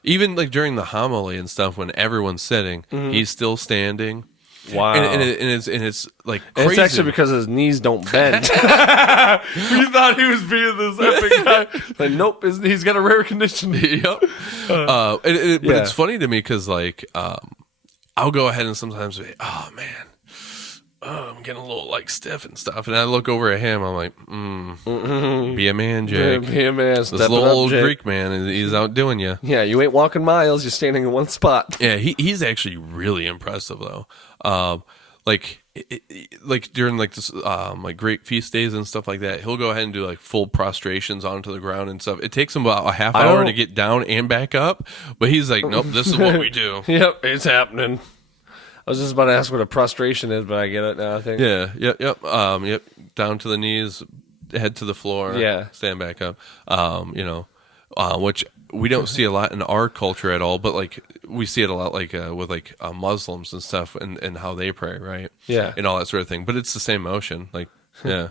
even like during the homily and stuff when everyone's sitting. He's still standing. Wow. And it's like crazy. It's actually because his knees don't bend. We thought he was being this epic guy. Like, nope, he's got a rare condition. Yep. But it's funny to me because like I'll go ahead and sometimes be, oh man, I'm getting a little like stiff and stuff, and I look over at him. I'm like, be a man, Jake. Be a man. This little old Greek man, he's outdoing you. Yeah, you ain't walking miles. You're standing in one spot. Yeah, he's actually really impressive though. Like during like this like great feast days and stuff like that, he'll go ahead and do like full prostrations onto the ground and stuff. It takes him about a half hour to get down and back up, but he's like, nope, this is what we do. Yep, it's happening. I was just about to ask what a prostration is, but I get it now, I think. Yeah, yep. Down to the knees, head to the floor, stand back up. Which we don't see a lot in our culture at all, but like we see it a lot like with like Muslims and stuff and how they pray, right? Yeah. And all that sort of thing. But it's the same motion. Like, yeah.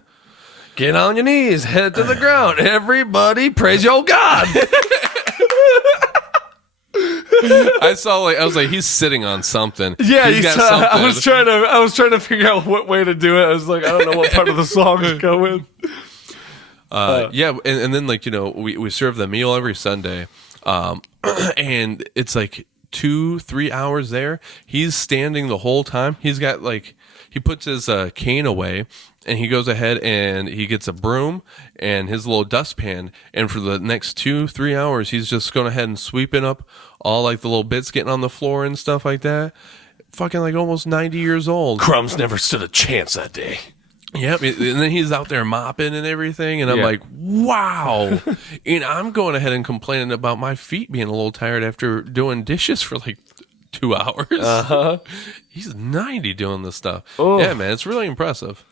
Get on your knees, head to the ground. Everybody praise your God. I was like, he's sitting on something. Yeah, he's got something. I was trying to figure out what way to do it. I was like, I don't know what part of the song to go in. And then like we serve the meal every Sunday, and it's like 2-3 hours there. He's standing the whole time. He's got like he puts his cane away, and he goes ahead and he gets a broom and his little dustpan, and for the next 2-3 hours, he's just going ahead and sweeping up all like the little bits getting on the floor and stuff like that. Fucking like almost 90 years old. Crumbs never stood a chance that day. Yep, and then he's out there mopping and everything, and I'm like, wow. And I'm going ahead and complaining about my feet being a little tired after doing dishes for like 2 hours. He's 90 doing this stuff. Oh. Yeah, man, it's really impressive.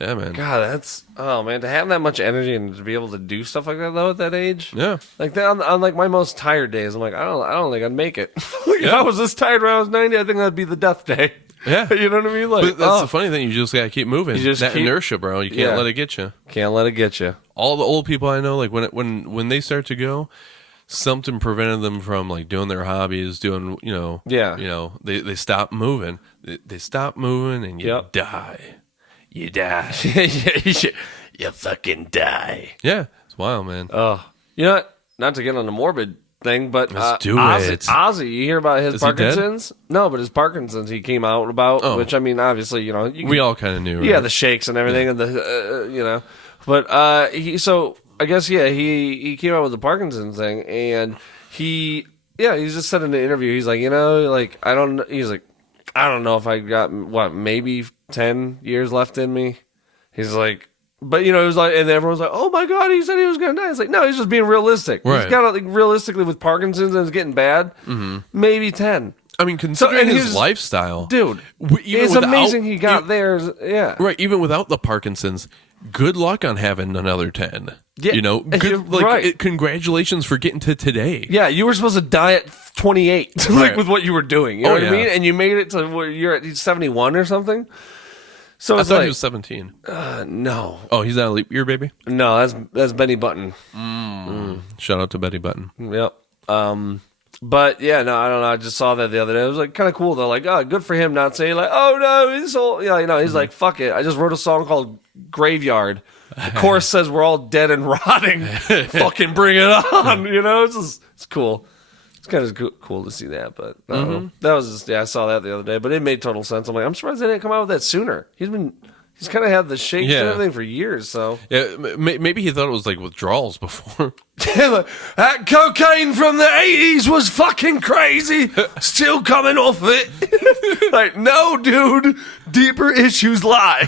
Yeah, man. God, to have that much energy and to be able to do stuff like that though at that age. Yeah. Like that on like my most tired days, I'm like, I don't think I'd make it. If I was this tired when I was 90, I think that'd be the death day. Yeah. You know what I mean? Like, but that's the funny thing. You just got to keep moving. Inertia, bro. You can't let it get you. Can't let it get you. All the old people I know, like when they start to go, something prevented them from like doing their hobbies, doing, they stop moving. They stop moving and you die. You die. You fucking die. Yeah. It's wild, man. Oh, you know what? Not to get on the morbid thing, but let's do it. Ozzy, you hear about his Parkinson's? No, but his Parkinson's he came out about, which I mean, obviously, we all kind of knew. Right? Yeah, the shakes and everything, and the but I guess he came out with the Parkinson's thing, and he just said in the interview, he's like, I don't know if I got maybe 10 years left in me. He's like, but it was like, and everyone's like, oh my God, he said he was going to die. It's like, no, he's just being realistic. Right. He's got to, like, realistically with Parkinson's and it's getting bad, maybe 10. I mean, considering and his lifestyle, dude, even it's without- amazing he got there. Yeah. Right, even without the Parkinson's, good luck on having another 10. Yeah, Good, right. Congratulations for getting to today. Yeah, you were supposed to die at 28, like with what you were doing. You know what I mean? And you made it to where you're at 71 or something. So I it's thought like, he was 17. No. Oh, he's not a leap year baby? No, that's Benny Button. Shout out to Betty Button. Yep. But yeah, no, I don't know. I just saw that the other day. It was like kind of cool though. Like, oh, good for him not saying like, oh no, he's all, he's like, fuck it. I just wrote a song called Graveyard. The chorus says we're all dead and rotting. Fucking bring it on. It's cool. It's kind of cool to see that, but that was just, I saw that the other day, but it made total sense. I'm like, I'm surprised they didn't come out with that sooner. He's kind of had the shakes and everything for years, so. Yeah, maybe he thought it was like withdrawals before. That cocaine from the 80s was fucking crazy. Still coming off it. Like, no, dude. Deeper issues lie.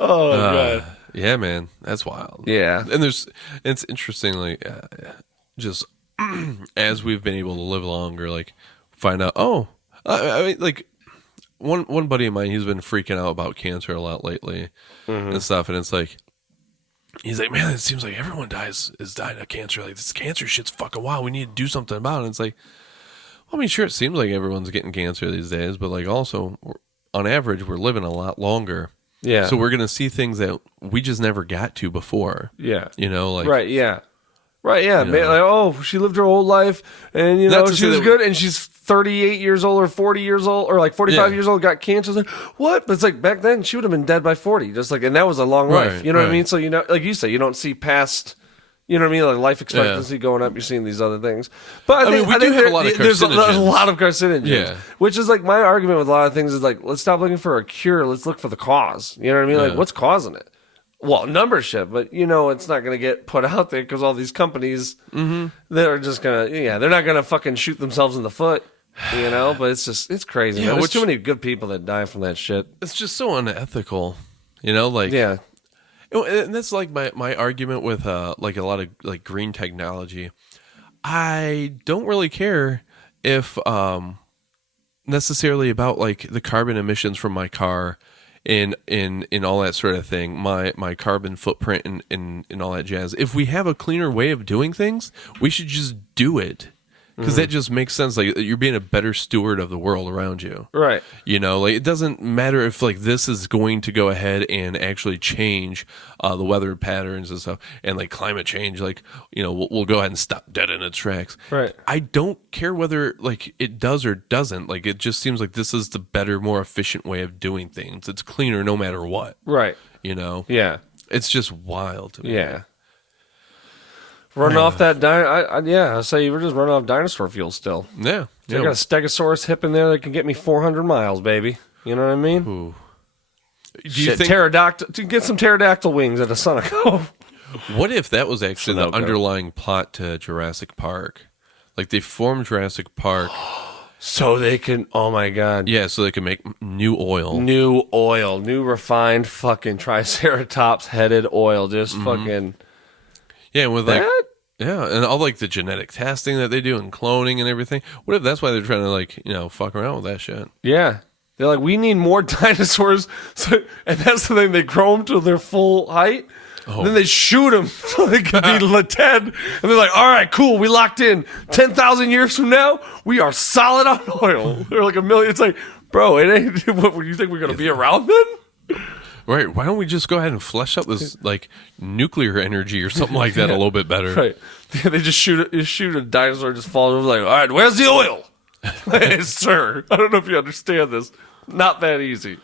Oh, God. Yeah, man. That's wild. Yeah. And it's interesting, like, just as we've been able to live longer, like, find out, I mean, like, one buddy of mine, he's been freaking out about cancer a lot lately and stuff, and it's like, he's like, man, it seems like everyone is dying of cancer. Like, this cancer shit's fucking wild. We need to do something about it. And it's like, well, I mean, sure, it seems like everyone's getting cancer these days, but like, also, on average, we're living a lot longer. Yeah. So we're gonna see things that we just never got to before. Yeah. Like, right. Yeah. Right. Yeah. Man, like, oh, she lived her whole life, and she was good, and she's 38 years old or 40 years old or like 45 years old, got cancer. It's like, what? But it's like back then she would have been dead by 40, just like, and that was a long life. You know what I mean? So like you say, you don't see past. You know what I mean? Like life expectancy going up, you're seeing these other things. But I think we do have a lot of there's a carcinogens. lot of carcinogens. Yeah. Which is like my argument with a lot of things is like, let's stop looking for a cure. Let's look for the cause. You know what I mean? Like, what's causing it? Well, numbership, but it's not going to get put out there because all these companies, they're just going to, they're not going to fucking shoot themselves in the foot. But it's crazy. Man. There's too many good people that die from that shit. It's just so unethical. And that's like my argument with like a lot of like green technology. I don't really care if necessarily about like the carbon emissions from my car in all that sort of thing, my carbon footprint and all that jazz. If we have a cleaner way of doing things, we should just do it. Because that just makes sense. Like, you're being a better steward of the world around you. Right. Like, it doesn't matter if, like, this is going to go ahead and actually change the weather patterns and stuff. And, like, climate change, like, we'll go ahead and stop dead in its tracks. Right. I don't care whether, like, it does or doesn't. Like, it just seems like this is the better, more efficient way of doing things. It's cleaner no matter what. Right. Yeah. It's just wild to me. Yeah. Running off that I say you were just running off dinosaur fuel still. Yeah. I got a Stegosaurus hip in there that can get me 400 miles, baby. You know what I mean? Ooh. Do you think pterodactyl? To get some pterodactyl wings at a Sunoco. What if that was actually the underlying plot to Jurassic Park? Like they formed Jurassic Park so they can. Oh my god. Yeah, so they can make new oil, new refined fucking Triceratops headed oil, just fucking. Yeah, with that? Like, yeah, and all like the genetic testing that they do and cloning and everything. What if that's why they're trying to like, fuck around with that shit? Yeah. They're like, we need more dinosaurs. So, and that's the thing, they grow them to their full height. Oh. Then they shoot them so they can be dead. And they're like, all right, cool, we locked in. 10,000 years from now, we are solid on oil. They're like a million. It's like, bro, it ain't. What, you think we're going to be around then? Right. Why don't we just go ahead and flesh out this like nuclear energy or something like that a little bit better? Right. They just shoot a dinosaur, just falls over like, all right, where's the oil? Sir, I don't know if you understand this. Not that easy.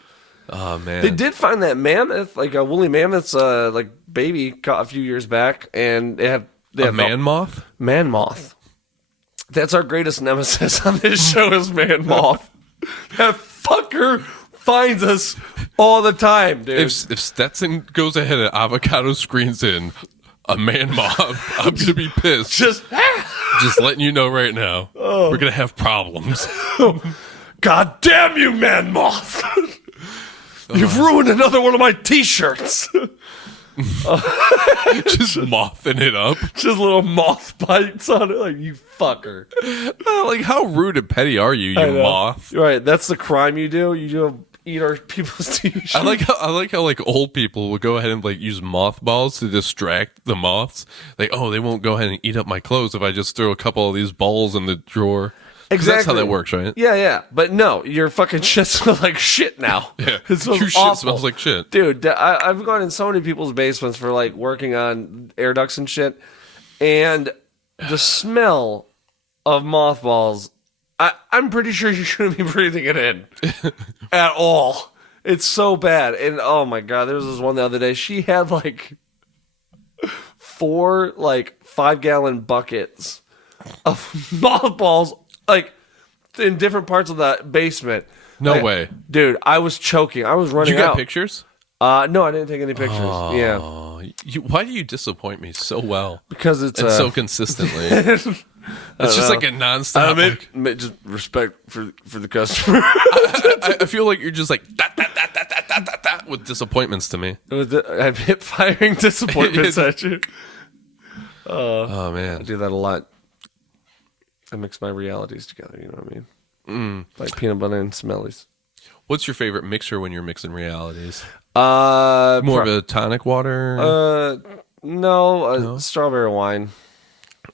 Oh man. They did find that mammoth, like a woolly mammoth's like baby caught a few years back, and they have man moth? Man moth. That's our greatest nemesis on this show is man moth. That fucker finds us all the time, dude. If Stetson goes ahead and avocado screens in a man moth, I'm gonna be pissed. Just letting you know right now. Oh. We're gonna have problems. God damn you, man moth. You've ruined another one of my T-shirts. Just mothing it up. Just little moth bites on it, like, you fucker. Like, how rude and petty are you, you moth? Right, that's the crime you do. You do eat our people's T-shirts. I like how like old people will go ahead and like use mothballs to distract the moths. Like, oh, they won't go ahead and eat up my clothes if I just throw a couple of these balls in the drawer. Exactly. That's how that works, right? Yeah. But no, your fucking shit smells like shit now. Yeah. It smells Your awful. shit smells like shit. Dude, I've gone in so many people's basements for like working on air ducts and shit, and the smell of mothballs, I'm pretty sure you shouldn't be breathing it in at all. It's so bad. And oh my God, there was this one the other day. She had like 4 like 5-gallon buckets of mothballs, like in different parts of the basement. No way. Dude, I was choking. I was running You got out. Pictures? No, I didn't take any pictures. Yeah. Why do you disappoint me so well? Because it's and so consistently. It's just like a nonstop. Just respect for the customer. I feel like you're just like that with disappointments to me. I'm hip firing disappointments at you. Oh I man, do that a lot. I mix my realities together. You know what I mean? Like peanut butter and smellies. what's your favorite mixer when you're mixing realities? More of a tonic water. No, strawberry wine.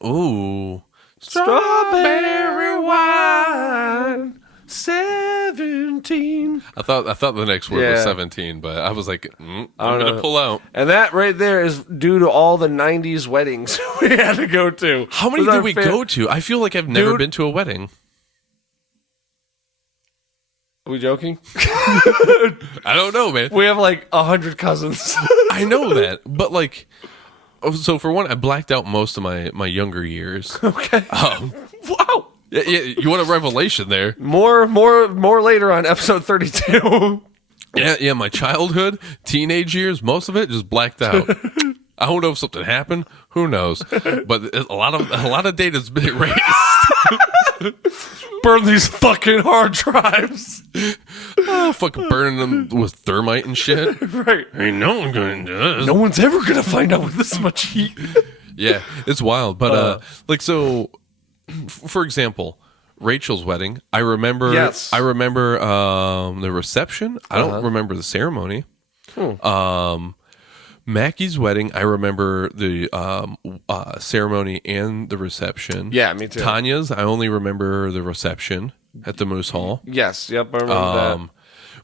Ooh, Strawberry wine. 17. I thought the next word was Yeah. 17, but I was like, I'm don't gonna know. pull out. And that right there is due to all the 90s weddings we had to go to. How many did we go to? I feel like I've never been to a wedding. Are we joking? I don't know, man. We have like 100 cousins. I know that, but like, so for one, I blacked out most of my younger years. Okay. Wow. Yeah, you want a revelation there? More later on episode 32. Yeah, my childhood, teenage years, most of it just blacked out. I don't know if something happened. Who knows? But a lot of data's been erased. Burn these fucking hard drives. Oh, fucking burning them with thermite and shit. Right. Ain't no one gonna do this. No one's ever gonna find out with this much heat. Yeah, it's wild. But for example, Rachel's wedding. I remember. Yes. I remember the reception. I don't remember the ceremony. Mackie's wedding. I remember the ceremony and the reception. Yeah, me too. Tanya's. I only remember the reception at the Moose Hall. Yes. Yep. I remember that.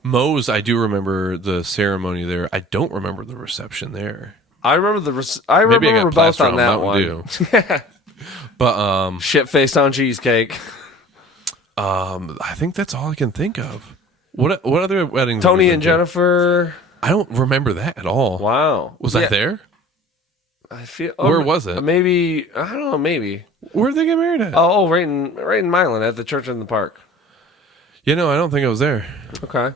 Moe's. I do remember the ceremony there. I don't remember the reception there. I remember I Maybe I remember got both plaster on that Mountain one. Dew. But Shit faced on cheesecake. I think that's all I can think of. What other weddings? Tony have we and been to? Jennifer. I don't remember that at all. Wow. Was I there? I feel. Where was it? Maybe I don't know. Maybe. Where'd they get married at? Oh, right in Milan at the church in the park. I don't think I was there. Okay.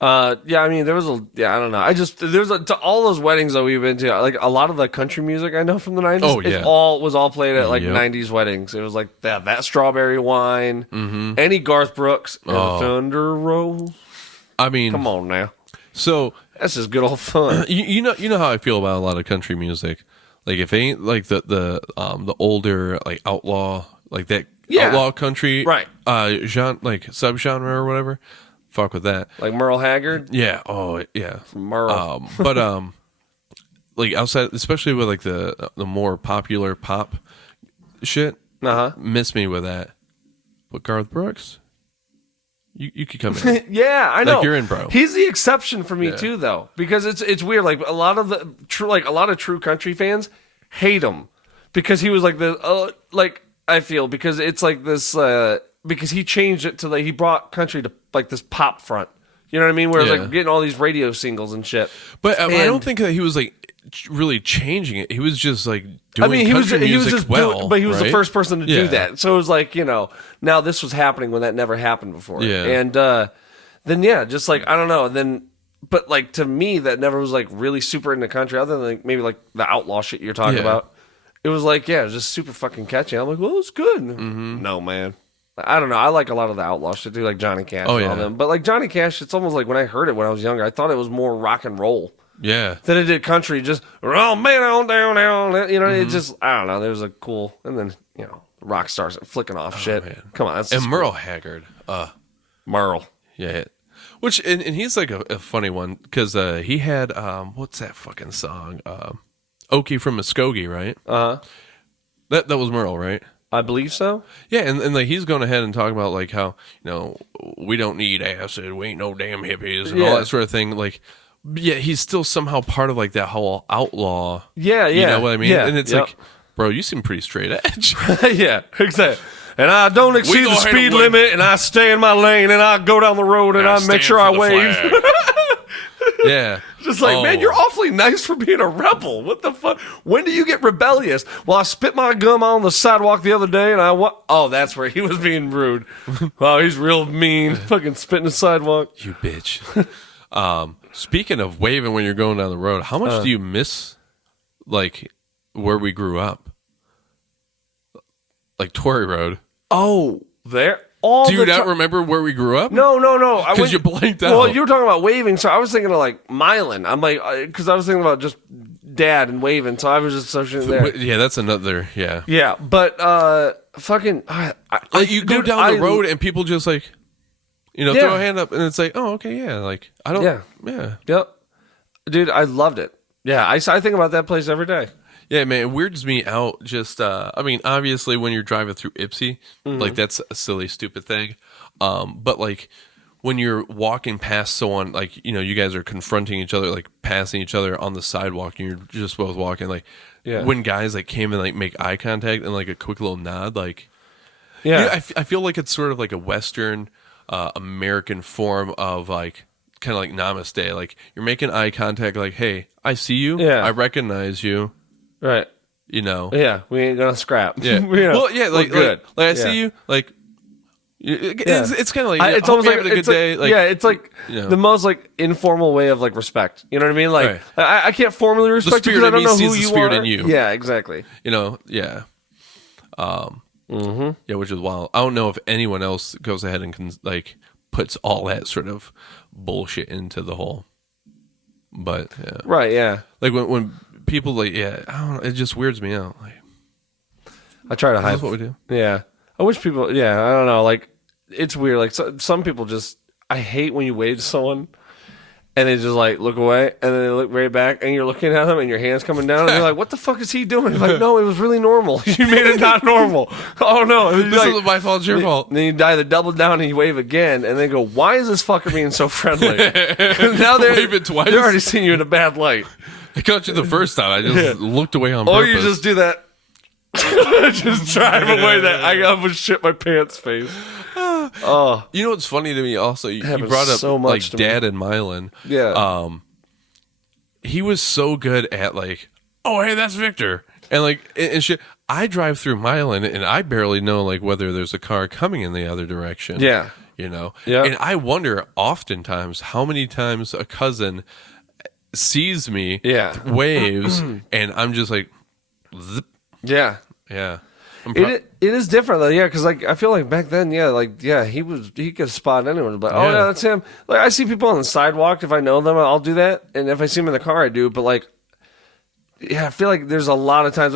Yeah, I mean, there was I don't know. To all those weddings that we've been to, like a lot of the country music I know from the 90s, Oh, yeah. was all played at like Yep. 90s weddings. It was like that strawberry wine, any Garth Brooks, and Thunder Roll. I mean, Come on now. So That's just good old fun. you know how I feel about a lot of country music. Like if it ain't like the older like outlaw like that outlaw country Right. genre like subgenre or whatever. Fuck with that. Like Merle Haggard. Yeah. Oh yeah. Merle. But like outside, especially with like the more popular pop shit, miss me with that. But Garth Brooks, you could come in. Yeah, I know. Like, you're in, bro. He's the exception for me too, though, because it's weird. Like a lot of true country fans hate him because he was like I feel because it's like this because he changed it to he brought country to like this pop front. You know what I mean? Where it's like getting all these radio singles and shit. But I don't think that he was like really changing it. He was just like doing country music but he was the first person to do Yeah. that. So it was like, now this was happening when that never happened before. Yeah. And then just like I don't know. And then but like to me that never was like really super into country other than like maybe like the outlaw shit you're talking about. It was like, it was just super fucking catchy. I'm like, well, it's good. No, man. I don't know. I like a lot of the outlaw shit too, like Johnny Cash and yeah. all them. But like Johnny Cash, it's almost like when I heard it when I was younger, I thought it was more rock and roll Yeah. than it did country. Just oh man, on down, down. You know, it just I don't know. There was a cool, and then rock stars flicking off shit. Man. Come on, that's And just Merle Haggard. Merle. Yeah. Which and he's like a funny one because he had what's that fucking song? Okie from Muskogee, right? That was Merle, right? I believe so. Yeah, and like he's going ahead and talking about like how we don't need acid, we ain't no damn hippies, and all that sort of thing. Like, yeah, he's still somehow part of like that whole outlaw. Yeah, You know what I mean? Yeah, and it's like, bro, you seem pretty straight edge. yeah, exactly. And I don't exceed go the ahead speed and wave. limit, and I stay in my lane, and I go down the road, and I make stand sure for I the wave. flag. Yeah. Just like, man, Oh. you're awfully nice for being a rebel. What the fuck? When do you get rebellious? Well, I spit my gum on the sidewalk the other day, and oh, that's where he was being rude. Wow, he's real mean. Fucking spitting the sidewalk. You bitch. Speaking of waving when you're going down the road, how much do you miss like where we grew up? Like Torrey Road. Oh, there. All Do you the not ti- remember where we grew up? No. Because you blanked out. Well, you were talking about waving, so I was thinking of like Milan. I'm like, because I was thinking about just dad and waving, so I was just associating there. Yeah, that's another. Yeah. Yeah, but fucking, Like you go dude, down the road and people just like, Yeah. throw a hand up and it's like, oh, okay, yeah. Like I don't. Yeah. Yep, dude, I loved it. Yeah, I think about that place every day. Yeah, man, it weirds me out. Just, I mean, obviously, when you're driving through Ipsy, like that's a silly, stupid thing. But like when you're walking past someone, like you guys are confronting each other, like passing each other on the sidewalk, and you're just both walking. Like, when guys like came and like make eye contact and like a quick little nod, like, I feel like it's sort of like a Western American form of like kind of like namaste. Like you're making eye contact, like, hey, I see you, I recognize you. Right. Yeah, we ain't gonna scrap. Yeah. Well, yeah, like good. Like I see you. Like it's kind of like It's almost like having a good it's like, day. Like, yeah, it's like the most like informal way of like respect. You know what I mean? Like I can't formally respect you because I don't know who the you spirit are. in you. Yeah, exactly. Yeah. Yeah, which is wild. I don't know if anyone else goes ahead and like puts all that sort of bullshit into the whole. But yeah, Right. Yeah. like when people like I don't know, it just weirds me out. Like I try to hide. that's what we do. Yeah. I wish people. Yeah. I don't know. Like it's weird. Like some people just. I hate when you wave to someone. And they just like look away, and then they look right back, and you're looking at them, and your hand's coming down, and you're like, "What the fuck is he doing?" You're like, no, it was really normal. You made it not normal. Oh no, and This isn't my fault. It's your fault. And then you either double down and you wave again, and then go, "Why is this fucker being so friendly?" 'Cause now they're Wave it twice. They're already seeing you in a bad light. I caught you the first time. I just looked away on Or purpose. you just do that. Just drive away. That I almost shit my pants face. Oh, You know what's funny to me? Also, you happens brought up so much like to me. Dad and Mylan. yeah. He was so good at like, oh hey, that's Victor, and like and shit. I drive through Mylan and I barely know like whether there's a car coming in the other direction. Yeah. Yeah. And I wonder oftentimes how many times a cousin sees me, waves, and I'm just like, zip. Yeah. Yeah. It is different though, yeah, because like I feel like back then, he could spot anyone, but oh yeah, that's him. Like I see people on the sidewalk, if I know them, I'll do that, and if I see them in the car, I do. But like, yeah, I feel like there's a lot of times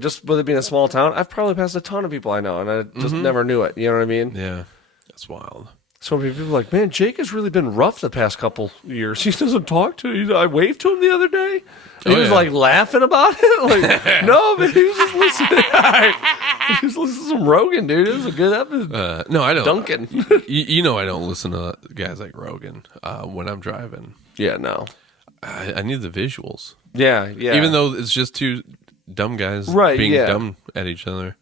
just with it being a small town, I've probably passed a ton of people I know, and I just never knew it. You know what I mean? Yeah, that's wild. So many people are like, man, Jake has really been rough the past couple years. He doesn't talk to you. I waved to him the other day. And he was like laughing about it. Like, no, man, he was just listening. He was listening to some Rogan, dude. It was a good episode. No, I don't. Duncan. you know I don't listen to guys like Rogan when I'm driving. Yeah, no. I need the visuals. Yeah. Even though it's just two dumb guys being dumb at each other,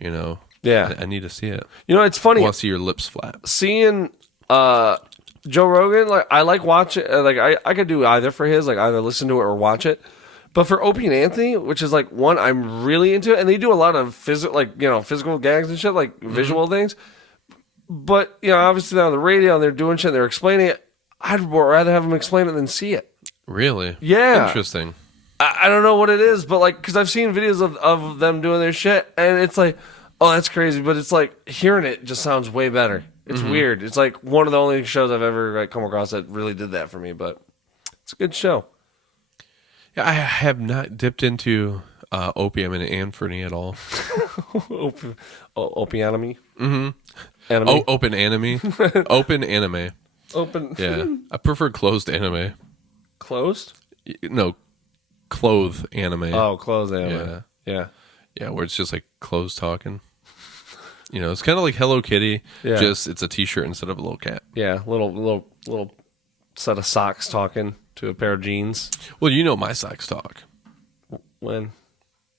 Yeah. I need to see it. It's funny. I want to see your lips flap. Seeing Joe Rogan, like I like watching, like I could do either for his, like either listen to it or watch it. But for Opie and Anthony, which is like one I'm really into, and they do a lot of physical gags and shit, like visual things. But obviously they're on the radio and they're doing shit, they're explaining it. I'd rather have them explain it than see it. Really? Yeah. Interesting. I don't know what it is, but like, because I've seen videos of them doing their shit, and it's like, Oh, that's crazy. But it's like hearing it just sounds way better. It's weird. It's like one of the only shows I've ever come across that really did that for me. But it's a good show. Yeah, I have not dipped into opium and antimony at all. Opianomy? Mm-hmm. Anime? Open anime. Open anime. Open. Yeah. I prefer closed anime. Closed? No, clothed anime. Oh, closed anime. Yeah. Yeah. Yeah, where it's just like clothes talking. It's kind of like Hello Kitty. Yeah. Just it's a T-shirt instead of a little cat. Yeah. Little set of socks talking to a pair of jeans. Well, my socks talk. When?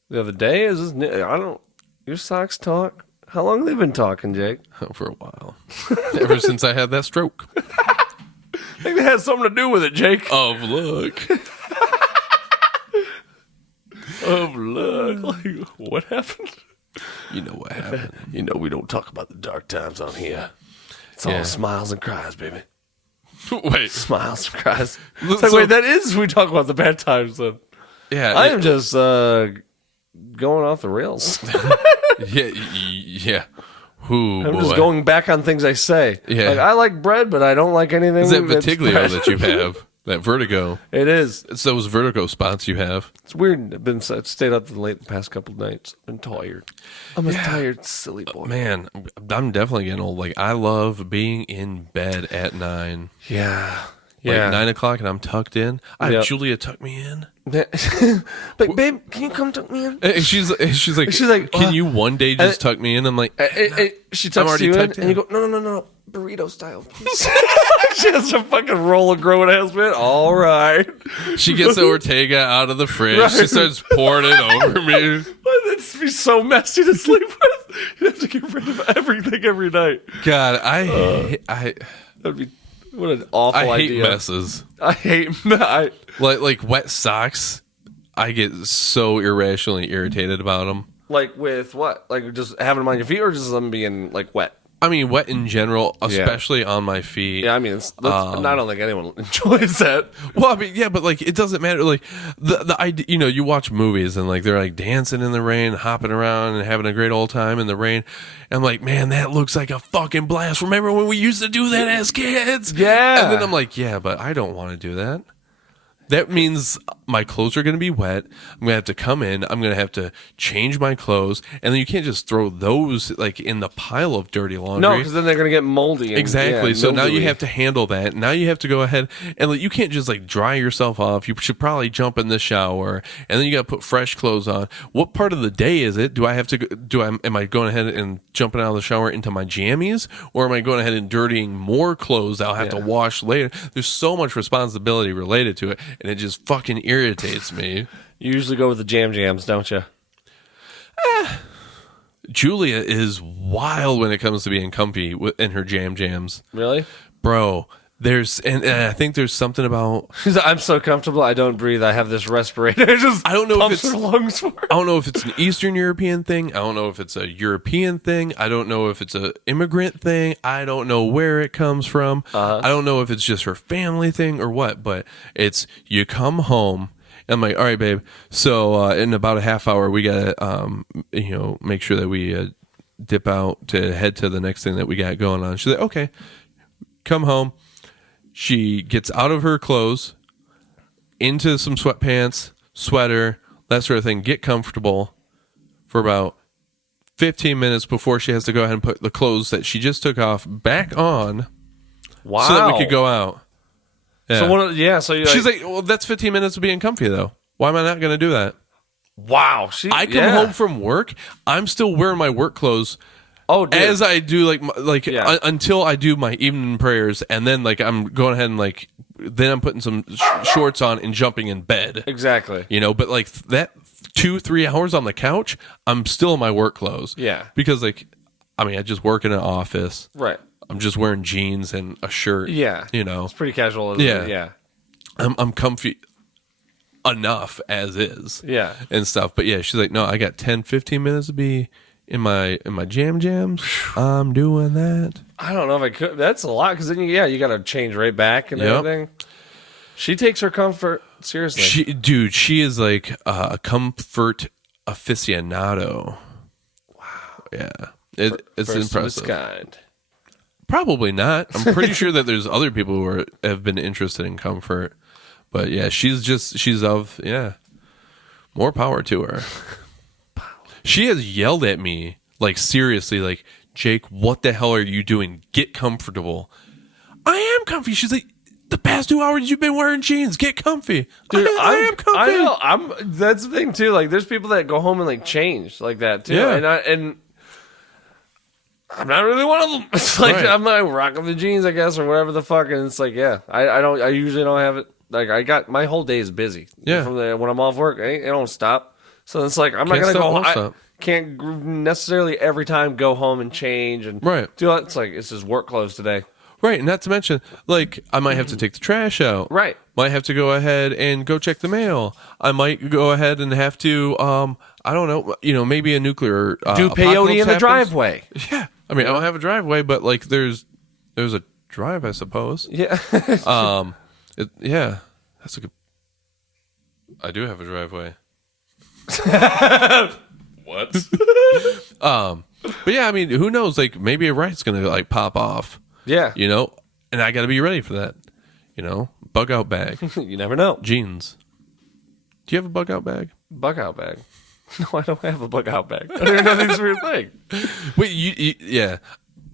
The other day? Is this new? I don't. Your socks talk? How long have they been talking, Jake? For a while. Ever since I had that stroke. I think that has something to do with it, Jake. Of luck. Of luck. Like, what happened? You know what happened. We don't talk about the dark times on here. It's all smiles and cries, baby. Wait. Smiles and cries. It's like, wait, that is we talk about the bad times, then. Yeah. I am just going off the rails. Yeah. Ooh, I'm just going back on things I say. Yeah. Like, I like bread, but I don't like anything. Is that that's Vitiglio bread. that you have? That vertigo. It is. It's those vertigo spots you have. It's weird. I've stayed up late the past couple of nights. I've been tired. I'm a tired, silly boy. Man, I'm definitely getting old. Like, I love being in bed at 9. Yeah. Like Yeah. 9 o'clock and I'm tucked in. I have Julia tuck me in. Like, babe, can you come tuck me in? And she's like, can you one day just tuck me in? I'm like, she I'm tucks already you in, tucked and you go, no, burrito style, please. She has a fucking roll of growing ass, man. All right. she gets the Ortega out of the fridge. Right. She starts pouring it over me. That'd be so messy to sleep with. You'd have to get rid of everything every night. God, That'd be what an awful I hate idea. messes. I hate Like wet socks. I get so irrationally irritated about them. like with what? Like just having them on your feet, or just them being like wet? I mean, wet in general, especially on my feet. Yeah, I mean, I don't think anyone enjoys that. Well, I mean, yeah, but like, it doesn't matter. Like, the idea, you watch movies and like they're like dancing in the rain, hopping around, and having a great old time in the rain. And I'm like, man, that looks like a fucking blast. Remember when we used to do that as kids? Yeah. And then I'm like, yeah, but I don't want to do that. That means my clothes are going to be wet. I'm going to have to come in. I'm going to have to change my clothes. And then you can't just throw those like in the pile of dirty laundry. No, because then they're going to get moldy. And, Exactly. Yeah, so now you mildewy. have to handle that. Now you have to go ahead and like, you can't just like dry yourself off. You should probably jump in the shower and then you got to put fresh clothes on. What part of the day is it? Do I have to am I going ahead and jumping out of the shower into my jammies, or am I going ahead and dirtying more clothes that I'll have to wash later? There's so much responsibility related to it, and it just fucking irritates me. You usually go with the jams, don't you? Julia is wild when it comes to being comfy in her jams. Really? Bro, and I think there's something about I'm so comfortable. I don't breathe. I have this respirator. It just I don't know if pumps it's her lungs for her. I don't know if it's an Eastern European thing. I don't know if it's a European thing. I don't know if it's an immigrant thing. I don't know where it comes from. I don't know if it's just her family thing or what, but it's you come home and I'm like, all right, babe. So in about a half hour, we got to, make sure that we dip out to head to the next thing that we got going on. She's like, okay, come home. She gets out of her clothes, into some sweatpants, sweater, that sort of thing, get comfortable for about 15 minutes before she has to go ahead and put the clothes that she just took off back on. Wow. So that we could go out. Yeah. So you're She's like, well, that's 15 minutes of being comfy, though. Why am I not going to do that? wow. I come home from work. I'm still wearing my work clothes. Oh, dude. As I do, until I do my evening prayers, and then I'm going ahead and then I'm putting some shorts on and jumping in bed. Exactly. But that 2-3 hours on the couch, I'm still in my work clothes. Yeah. Because I just work in an office. Right. I'm just wearing jeans and a shirt. Yeah. It's pretty casual. Isn't it? Yeah. I'm comfy enough as is. Yeah. And stuff. But yeah, she's like, no, I got 10-15 minutes to be in my jams. I'm doing that. I don't know if I could. That's a lot because then you got to change right back and everything. She takes her comfort seriously. She is like a comfort aficionado. Wow. yeah. It's First of its impressive. kind. Probably not. I'm pretty sure that there's other people who have been interested in comfort. But yeah, she's more power to her. She has yelled at me, like, seriously, like, Jake, what the hell are you doing? Get comfortable. I am comfy. She's like, the past 2 hours you've been wearing jeans. Get comfy. Dude, I am comfy. I know. That's the thing too. Like, there's people that go home and like change like that too. Yeah. And I'm not really one of them. It's like Right. I'm like rocking the jeans, I guess, or whatever the fuck. And it's like, yeah, I usually don't have it. Like, I got my whole day is busy. Yeah. When I'm off work, I don't stop. So it's like I'm not Can't gonna stop, go. won't I stop. can't necessarily every time go home and change and Right. do that. It's like it's just work clothes today. Right, not to mention, like, I might have to take the trash out. Right. Might have to go ahead and go check the mail. I might go ahead and have to, I don't know, maybe a nuclear Do apocalypse peyote in the happens. driveway. Yeah, I mean, I don't have a driveway, but like, there's a drive, I suppose. Yeah. Yeah, that's a good. I do have a driveway. What? But yeah, I mean, who knows? Like, maybe a right's gonna like pop off. Yeah. And I got to be ready for that. Bug out bag, You never know. jeans. Do you have a bug out bag? Bug out bag. No, I don't have a bug out bag. I don't even know this weird thing. Wait, yeah.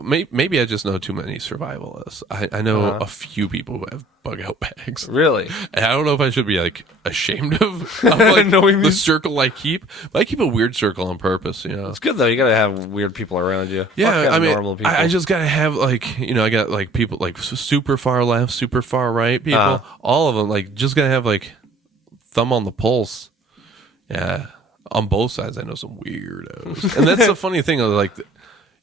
Maybe I just know too many survivalists. I know a few people who have bug out bags. Really? And I don't know if I should be like ashamed of like Knowing the these- circle I keep. But I keep a weird circle on purpose. It's good though. You gotta have weird people around you. Yeah, Fuck I mean, normal people. I just gotta have like I got like people like super far left, super far right people. All of them like just gotta have like thumb on the pulse. Yeah, on both sides, I know some weirdos, and that's the funny thing. Like,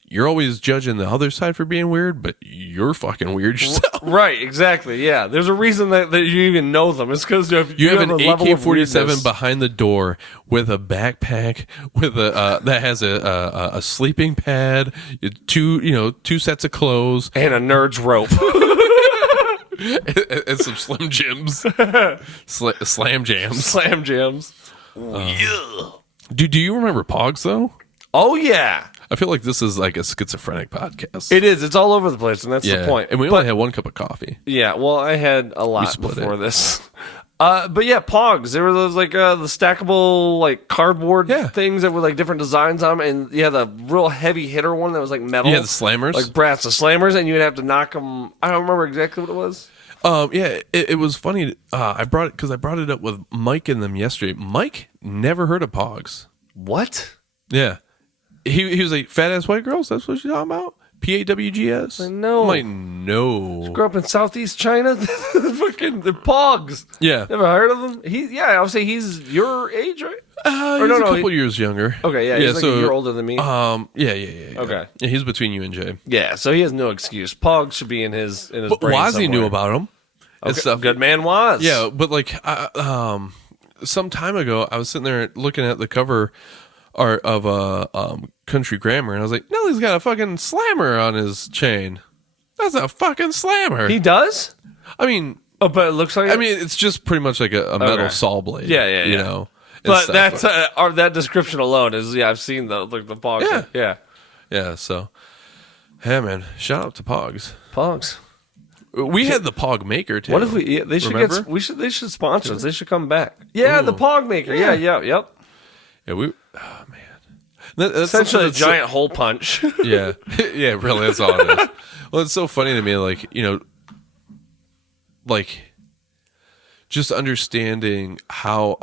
you're always judging the other side for being weird, but you're fucking weird yourself. Right, exactly. Yeah, there's a reason that you even know them. It's because You have an a level of AK-47 weirdness. behind the door with a backpack with a that has a sleeping pad, two sets of clothes, and a nerd's rope. and some Slim Jims, Slam Jams. Slam jams. Do you remember Pogs though? Oh yeah, I feel like this is like a schizophrenic podcast. it is. It's all over the place, and that's the point. And we only had one cup of coffee. Yeah, well, I had a lot split before it. this. But yeah, Pogs. There were those like the stackable like cardboard things that were like different designs on them, and yeah, the real heavy hitter one that was like metal. Yeah, the slammers. like brass, the slammers, and you'd have to knock them. I don't remember exactly what it was. Yeah, it was funny. I brought it up with Mike and them yesterday. Mike never heard of Pogs. What? Yeah, he was like, fat ass white girls. That's what you're talking about. PAWGS. No. I'm like, no. Grew up in Southeast China. Fucking the Pogs. Yeah. Never heard of him. I would say he's your age, right? He's a couple years younger. Okay, yeah, he's like a year older than me. Yeah. Okay. Yeah, he's between you and Jay. Yeah, so he has no excuse. Pogs should be in his But brain Wazzy somewhere. knew about him and Okay, stuff. Good man was. Yeah, but like, some time ago, I was sitting there looking at the cover art of Country Grammar, and I was like, Nelly's got a fucking slammer on his chain. That's a fucking slammer. He does? I mean, Oh, but it looks like I mean, it's just pretty much like a metal Okay. saw blade. Yeah. You know. and But stuff. that's that description alone is I've seen the Pogs. Yeah. So, yeah, man. Shout out to Pogs. Pogs. We had the Pog Maker too. What if we? Yeah, they should Remember? they should sponsor us. They should come back. Yeah, the Pog Maker. Yeah. Yep. Yeah, oh man. That's Essentially a something that's so- giant hole punch. Yeah, yeah, really, that's all it is. Well, it's so funny to me, like like just understanding how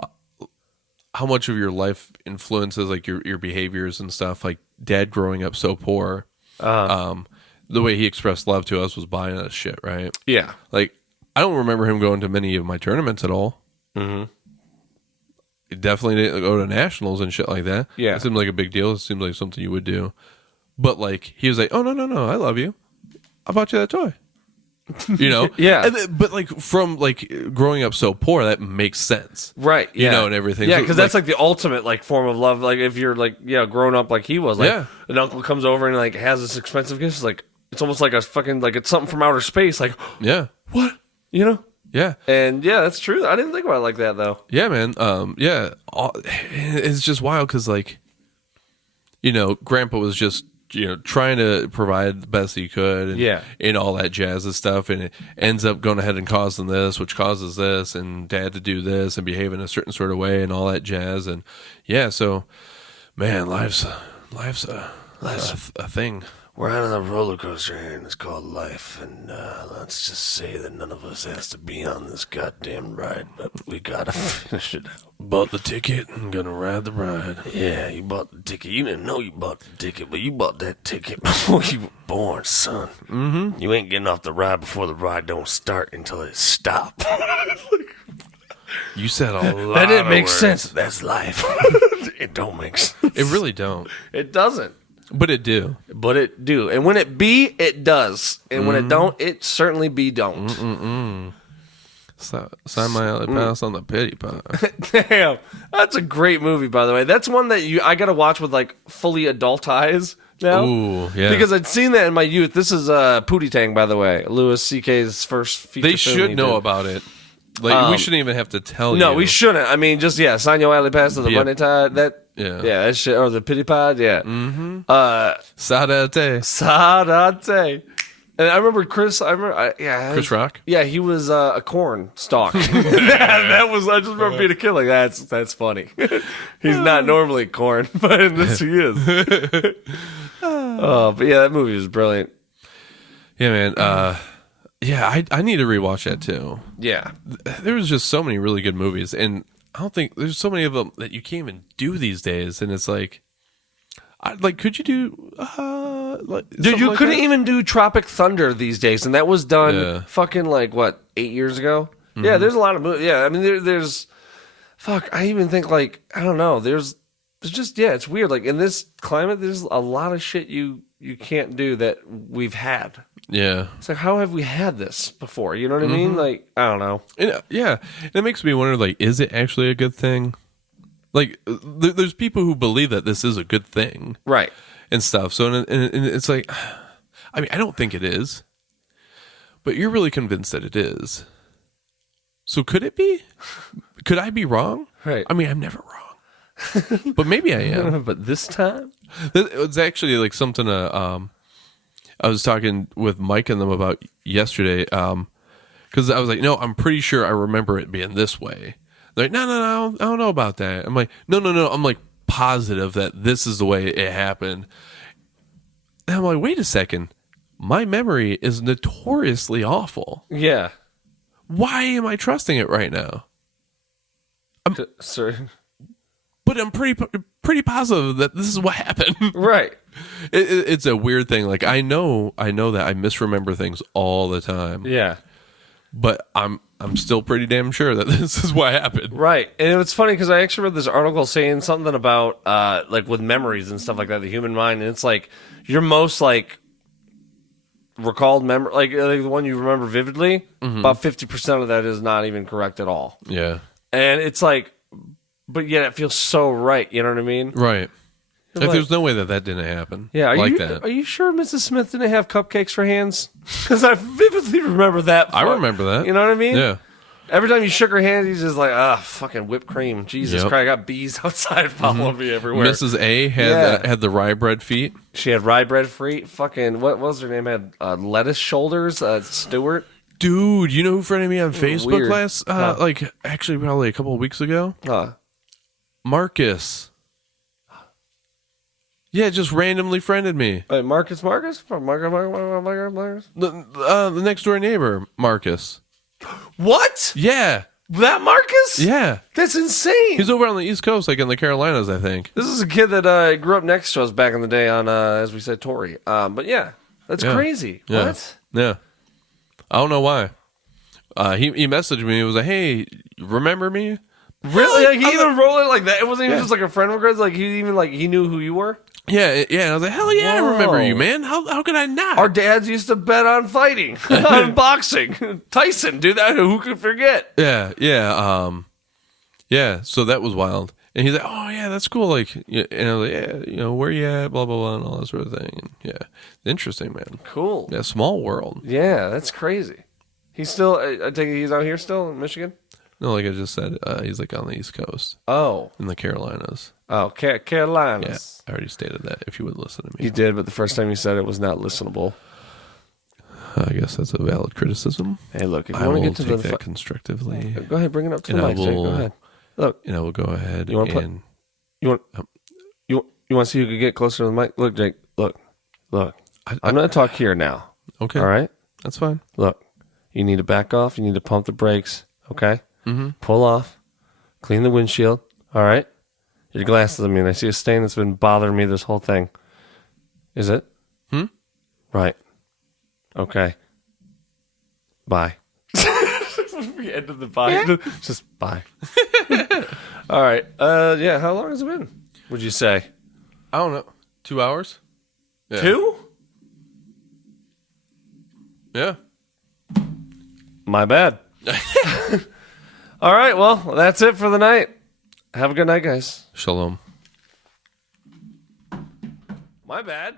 much of your life influences like your behaviors and stuff. Like Dad growing up so poor, the way he expressed love to us was buying us shit, right? Yeah. Like I don't remember him going to many of my tournaments at all. Mm-hmm. He definitely didn't go to nationals and shit like that. Yeah. It seemed like a big deal. It seemed like something you would do. But like he was like, "Oh no, I love you. I bought you that toy." Yeah. But like from like growing up so poor, that makes sense, Right. Yeah. and everything. Yeah, So, because that's like the ultimate like form of love. Like if you're like grown up like he was. Like Yeah. an uncle comes over and like has this expensive gift. It's like it's almost like a fucking like it's something from outer space. Like yeah, what? yeah, And yeah, that's true. I didn't think about it like that though. yeah, man. It's just wild because like Grandpa was just trying to provide the best he could, and all that jazz and stuff, and it ends up going ahead and causing this, which causes this, and Dad to do this and behave in a certain sort of way, and all that jazz, and so, man, life's a thing. We're on a roller coaster here, and it's called life. And let's just say that none of us has to be on this goddamn ride, but we gotta finish it out. Bought the ticket and gonna ride the ride. Yeah, you bought the ticket. You didn't know you bought the ticket, but you bought that ticket before you were born, son. Mm-hmm. You ain't getting off the ride before the ride don't start until it stops. You said a lot. That didn't make words. sense. That's life. It don't make sense. It really don't. It doesn't. But it do. But it do. And when it be, it does. And when it don't, it certainly be don't. Sign my alley pass on the pity pot. Damn. That's a great movie, by the way. That's one that I got to watch with like fully adult eyes now. Ooh, yeah. Because I'd seen that in my youth. This is Pootie Tang, by the way. Louis C.K.'s first feature They film should he know did. about it. Like, we shouldn't even have to tell you. No, we shouldn't. I mean, just, sign your alley pass to the money tide. Yeah, that shit. Or the pity pod, yeah. Mm-hmm. Sadate. And I remember Chris. Chris Rock. Yeah, he was a corn stalk. that was. I just remember being a kid like that's funny. He's not normally corn, but in this he is. But yeah, that movie was brilliant. Yeah, man. I need to rewatch that too. Yeah, there was just so many really good movies, and I don't think there's so many of them that you can't even do these days. And it's like, could you do? Dude, you like couldn't that? even do Tropic Thunder these days, and that was done fucking 8 years ago. Mm-hmm. Yeah, there's a lot of movies. Yeah, I mean, there's I even think I don't know. There's just it's weird. Like in this climate, there's a lot of shit you can't do that we've had. Yeah. It's like, how have we had this before? You know what I mean? Like, I don't know. And, yeah. And it makes me wonder, is it actually a good thing? There's people who believe that this is a good thing. Right. And stuff. So, and it's like, I mean, I don't think it is. But you're really convinced that it is. So could it be? Could I be wrong? Right. I mean, I'm never wrong. But maybe I am. But this time? It's actually something I was talking with Mike and them about yesterday, because I was like, no, I'm pretty sure I remember it being this way. They're like, no, I don't know about that. I'm like, no. I'm positive that this is the way it happened. And I'm like, wait a second. My memory is notoriously awful. Yeah. Why am I trusting it right now? Sorry. But I'm pretty positive that this is what happened. Right. It's a weird thing. I know that I misremember things all the time. Yeah. But I'm still pretty damn sure that this is what happened. Right. And it's funny because I actually read this article saying something about with memories and stuff like that, the human mind, and it's your most recalled memory, the one you remember vividly, about 50% of that is not even correct at all. Yeah. And it's but yet it feels so right. You know what I mean? Right. There's no way that didn't happen. Yeah. That. Are you sure Mrs. Smith didn't have cupcakes for hands? Because I vividly remember that. I remember that. You know what I mean? Yeah. Every time you shook her hand, he's just fucking whipped cream. Jesus Christ, I got bees outside following me everywhere. Mrs. A had the rye bread feet. She had rye bread feet. Fucking, what was her name? Had lettuce shoulders. Stewart. Dude, you know who friended me on Facebook Weird. actually probably a couple of weeks ago? Marcus. Yeah, just randomly friended me. Wait, Marcus? Marcus? The next door neighbor, Marcus. What? Yeah. That Marcus? Yeah. That's insane. He's over on the East Coast, in the Carolinas, I think. This is a kid that grew up next to us back in the day on, as we said, Tory. But yeah, that's crazy. Yeah. What? Yeah. I don't know why. He messaged me. He was like, hey, remember me? Really? He even wrote it like that? It wasn't even just a friend of his? He even, he knew who you were? Yeah. I was like, hell yeah, Whoa. I remember you, man. How could I not? Our dads used to bet on fighting, on boxing. Tyson, do that. Who could forget? Yeah. So that was wild. And he's like, oh yeah, that's cool. And I was like, yeah, where you at? Blah blah blah, and all that sort of thing. And yeah, interesting, man. Cool. Yeah, small world. Yeah, that's crazy. He's still. I take it he's out here still in Michigan. No, like I just said, he's on the East Coast. Oh, In the Carolinas. Oh, Yeah, Carolinas. I already stated that. If you would listen to me, You did, but the first time you said it was not listenable. I guess that's a valid criticism. Hey, look, if you I want to will get to take the that constructively, go ahead, bring it up to and the I mic. Jake. Go will- ahead. Look, and I will go ahead You wanna put- and you want you want to see who could get closer to the mic? Look, Jake. Look. I'm going to talk here now. okay, All right. that's fine. Look, you need to back off. You need to pump the brakes. Okay. Mm-hmm. Pull off. Clean the windshield. All right. Your glasses. I mean, I see a stain that's been bothering me this whole thing. Is it? Right. Okay. Bye. We ended the bye. Just bye. All right. Yeah. How long has it been? Would you say I don't know. 2 hours? Yeah. 2? Yeah. My bad. All right. Well, that's it for the night. Have a good night, guys. Shalom. My bad.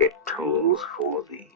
It tolls for thee.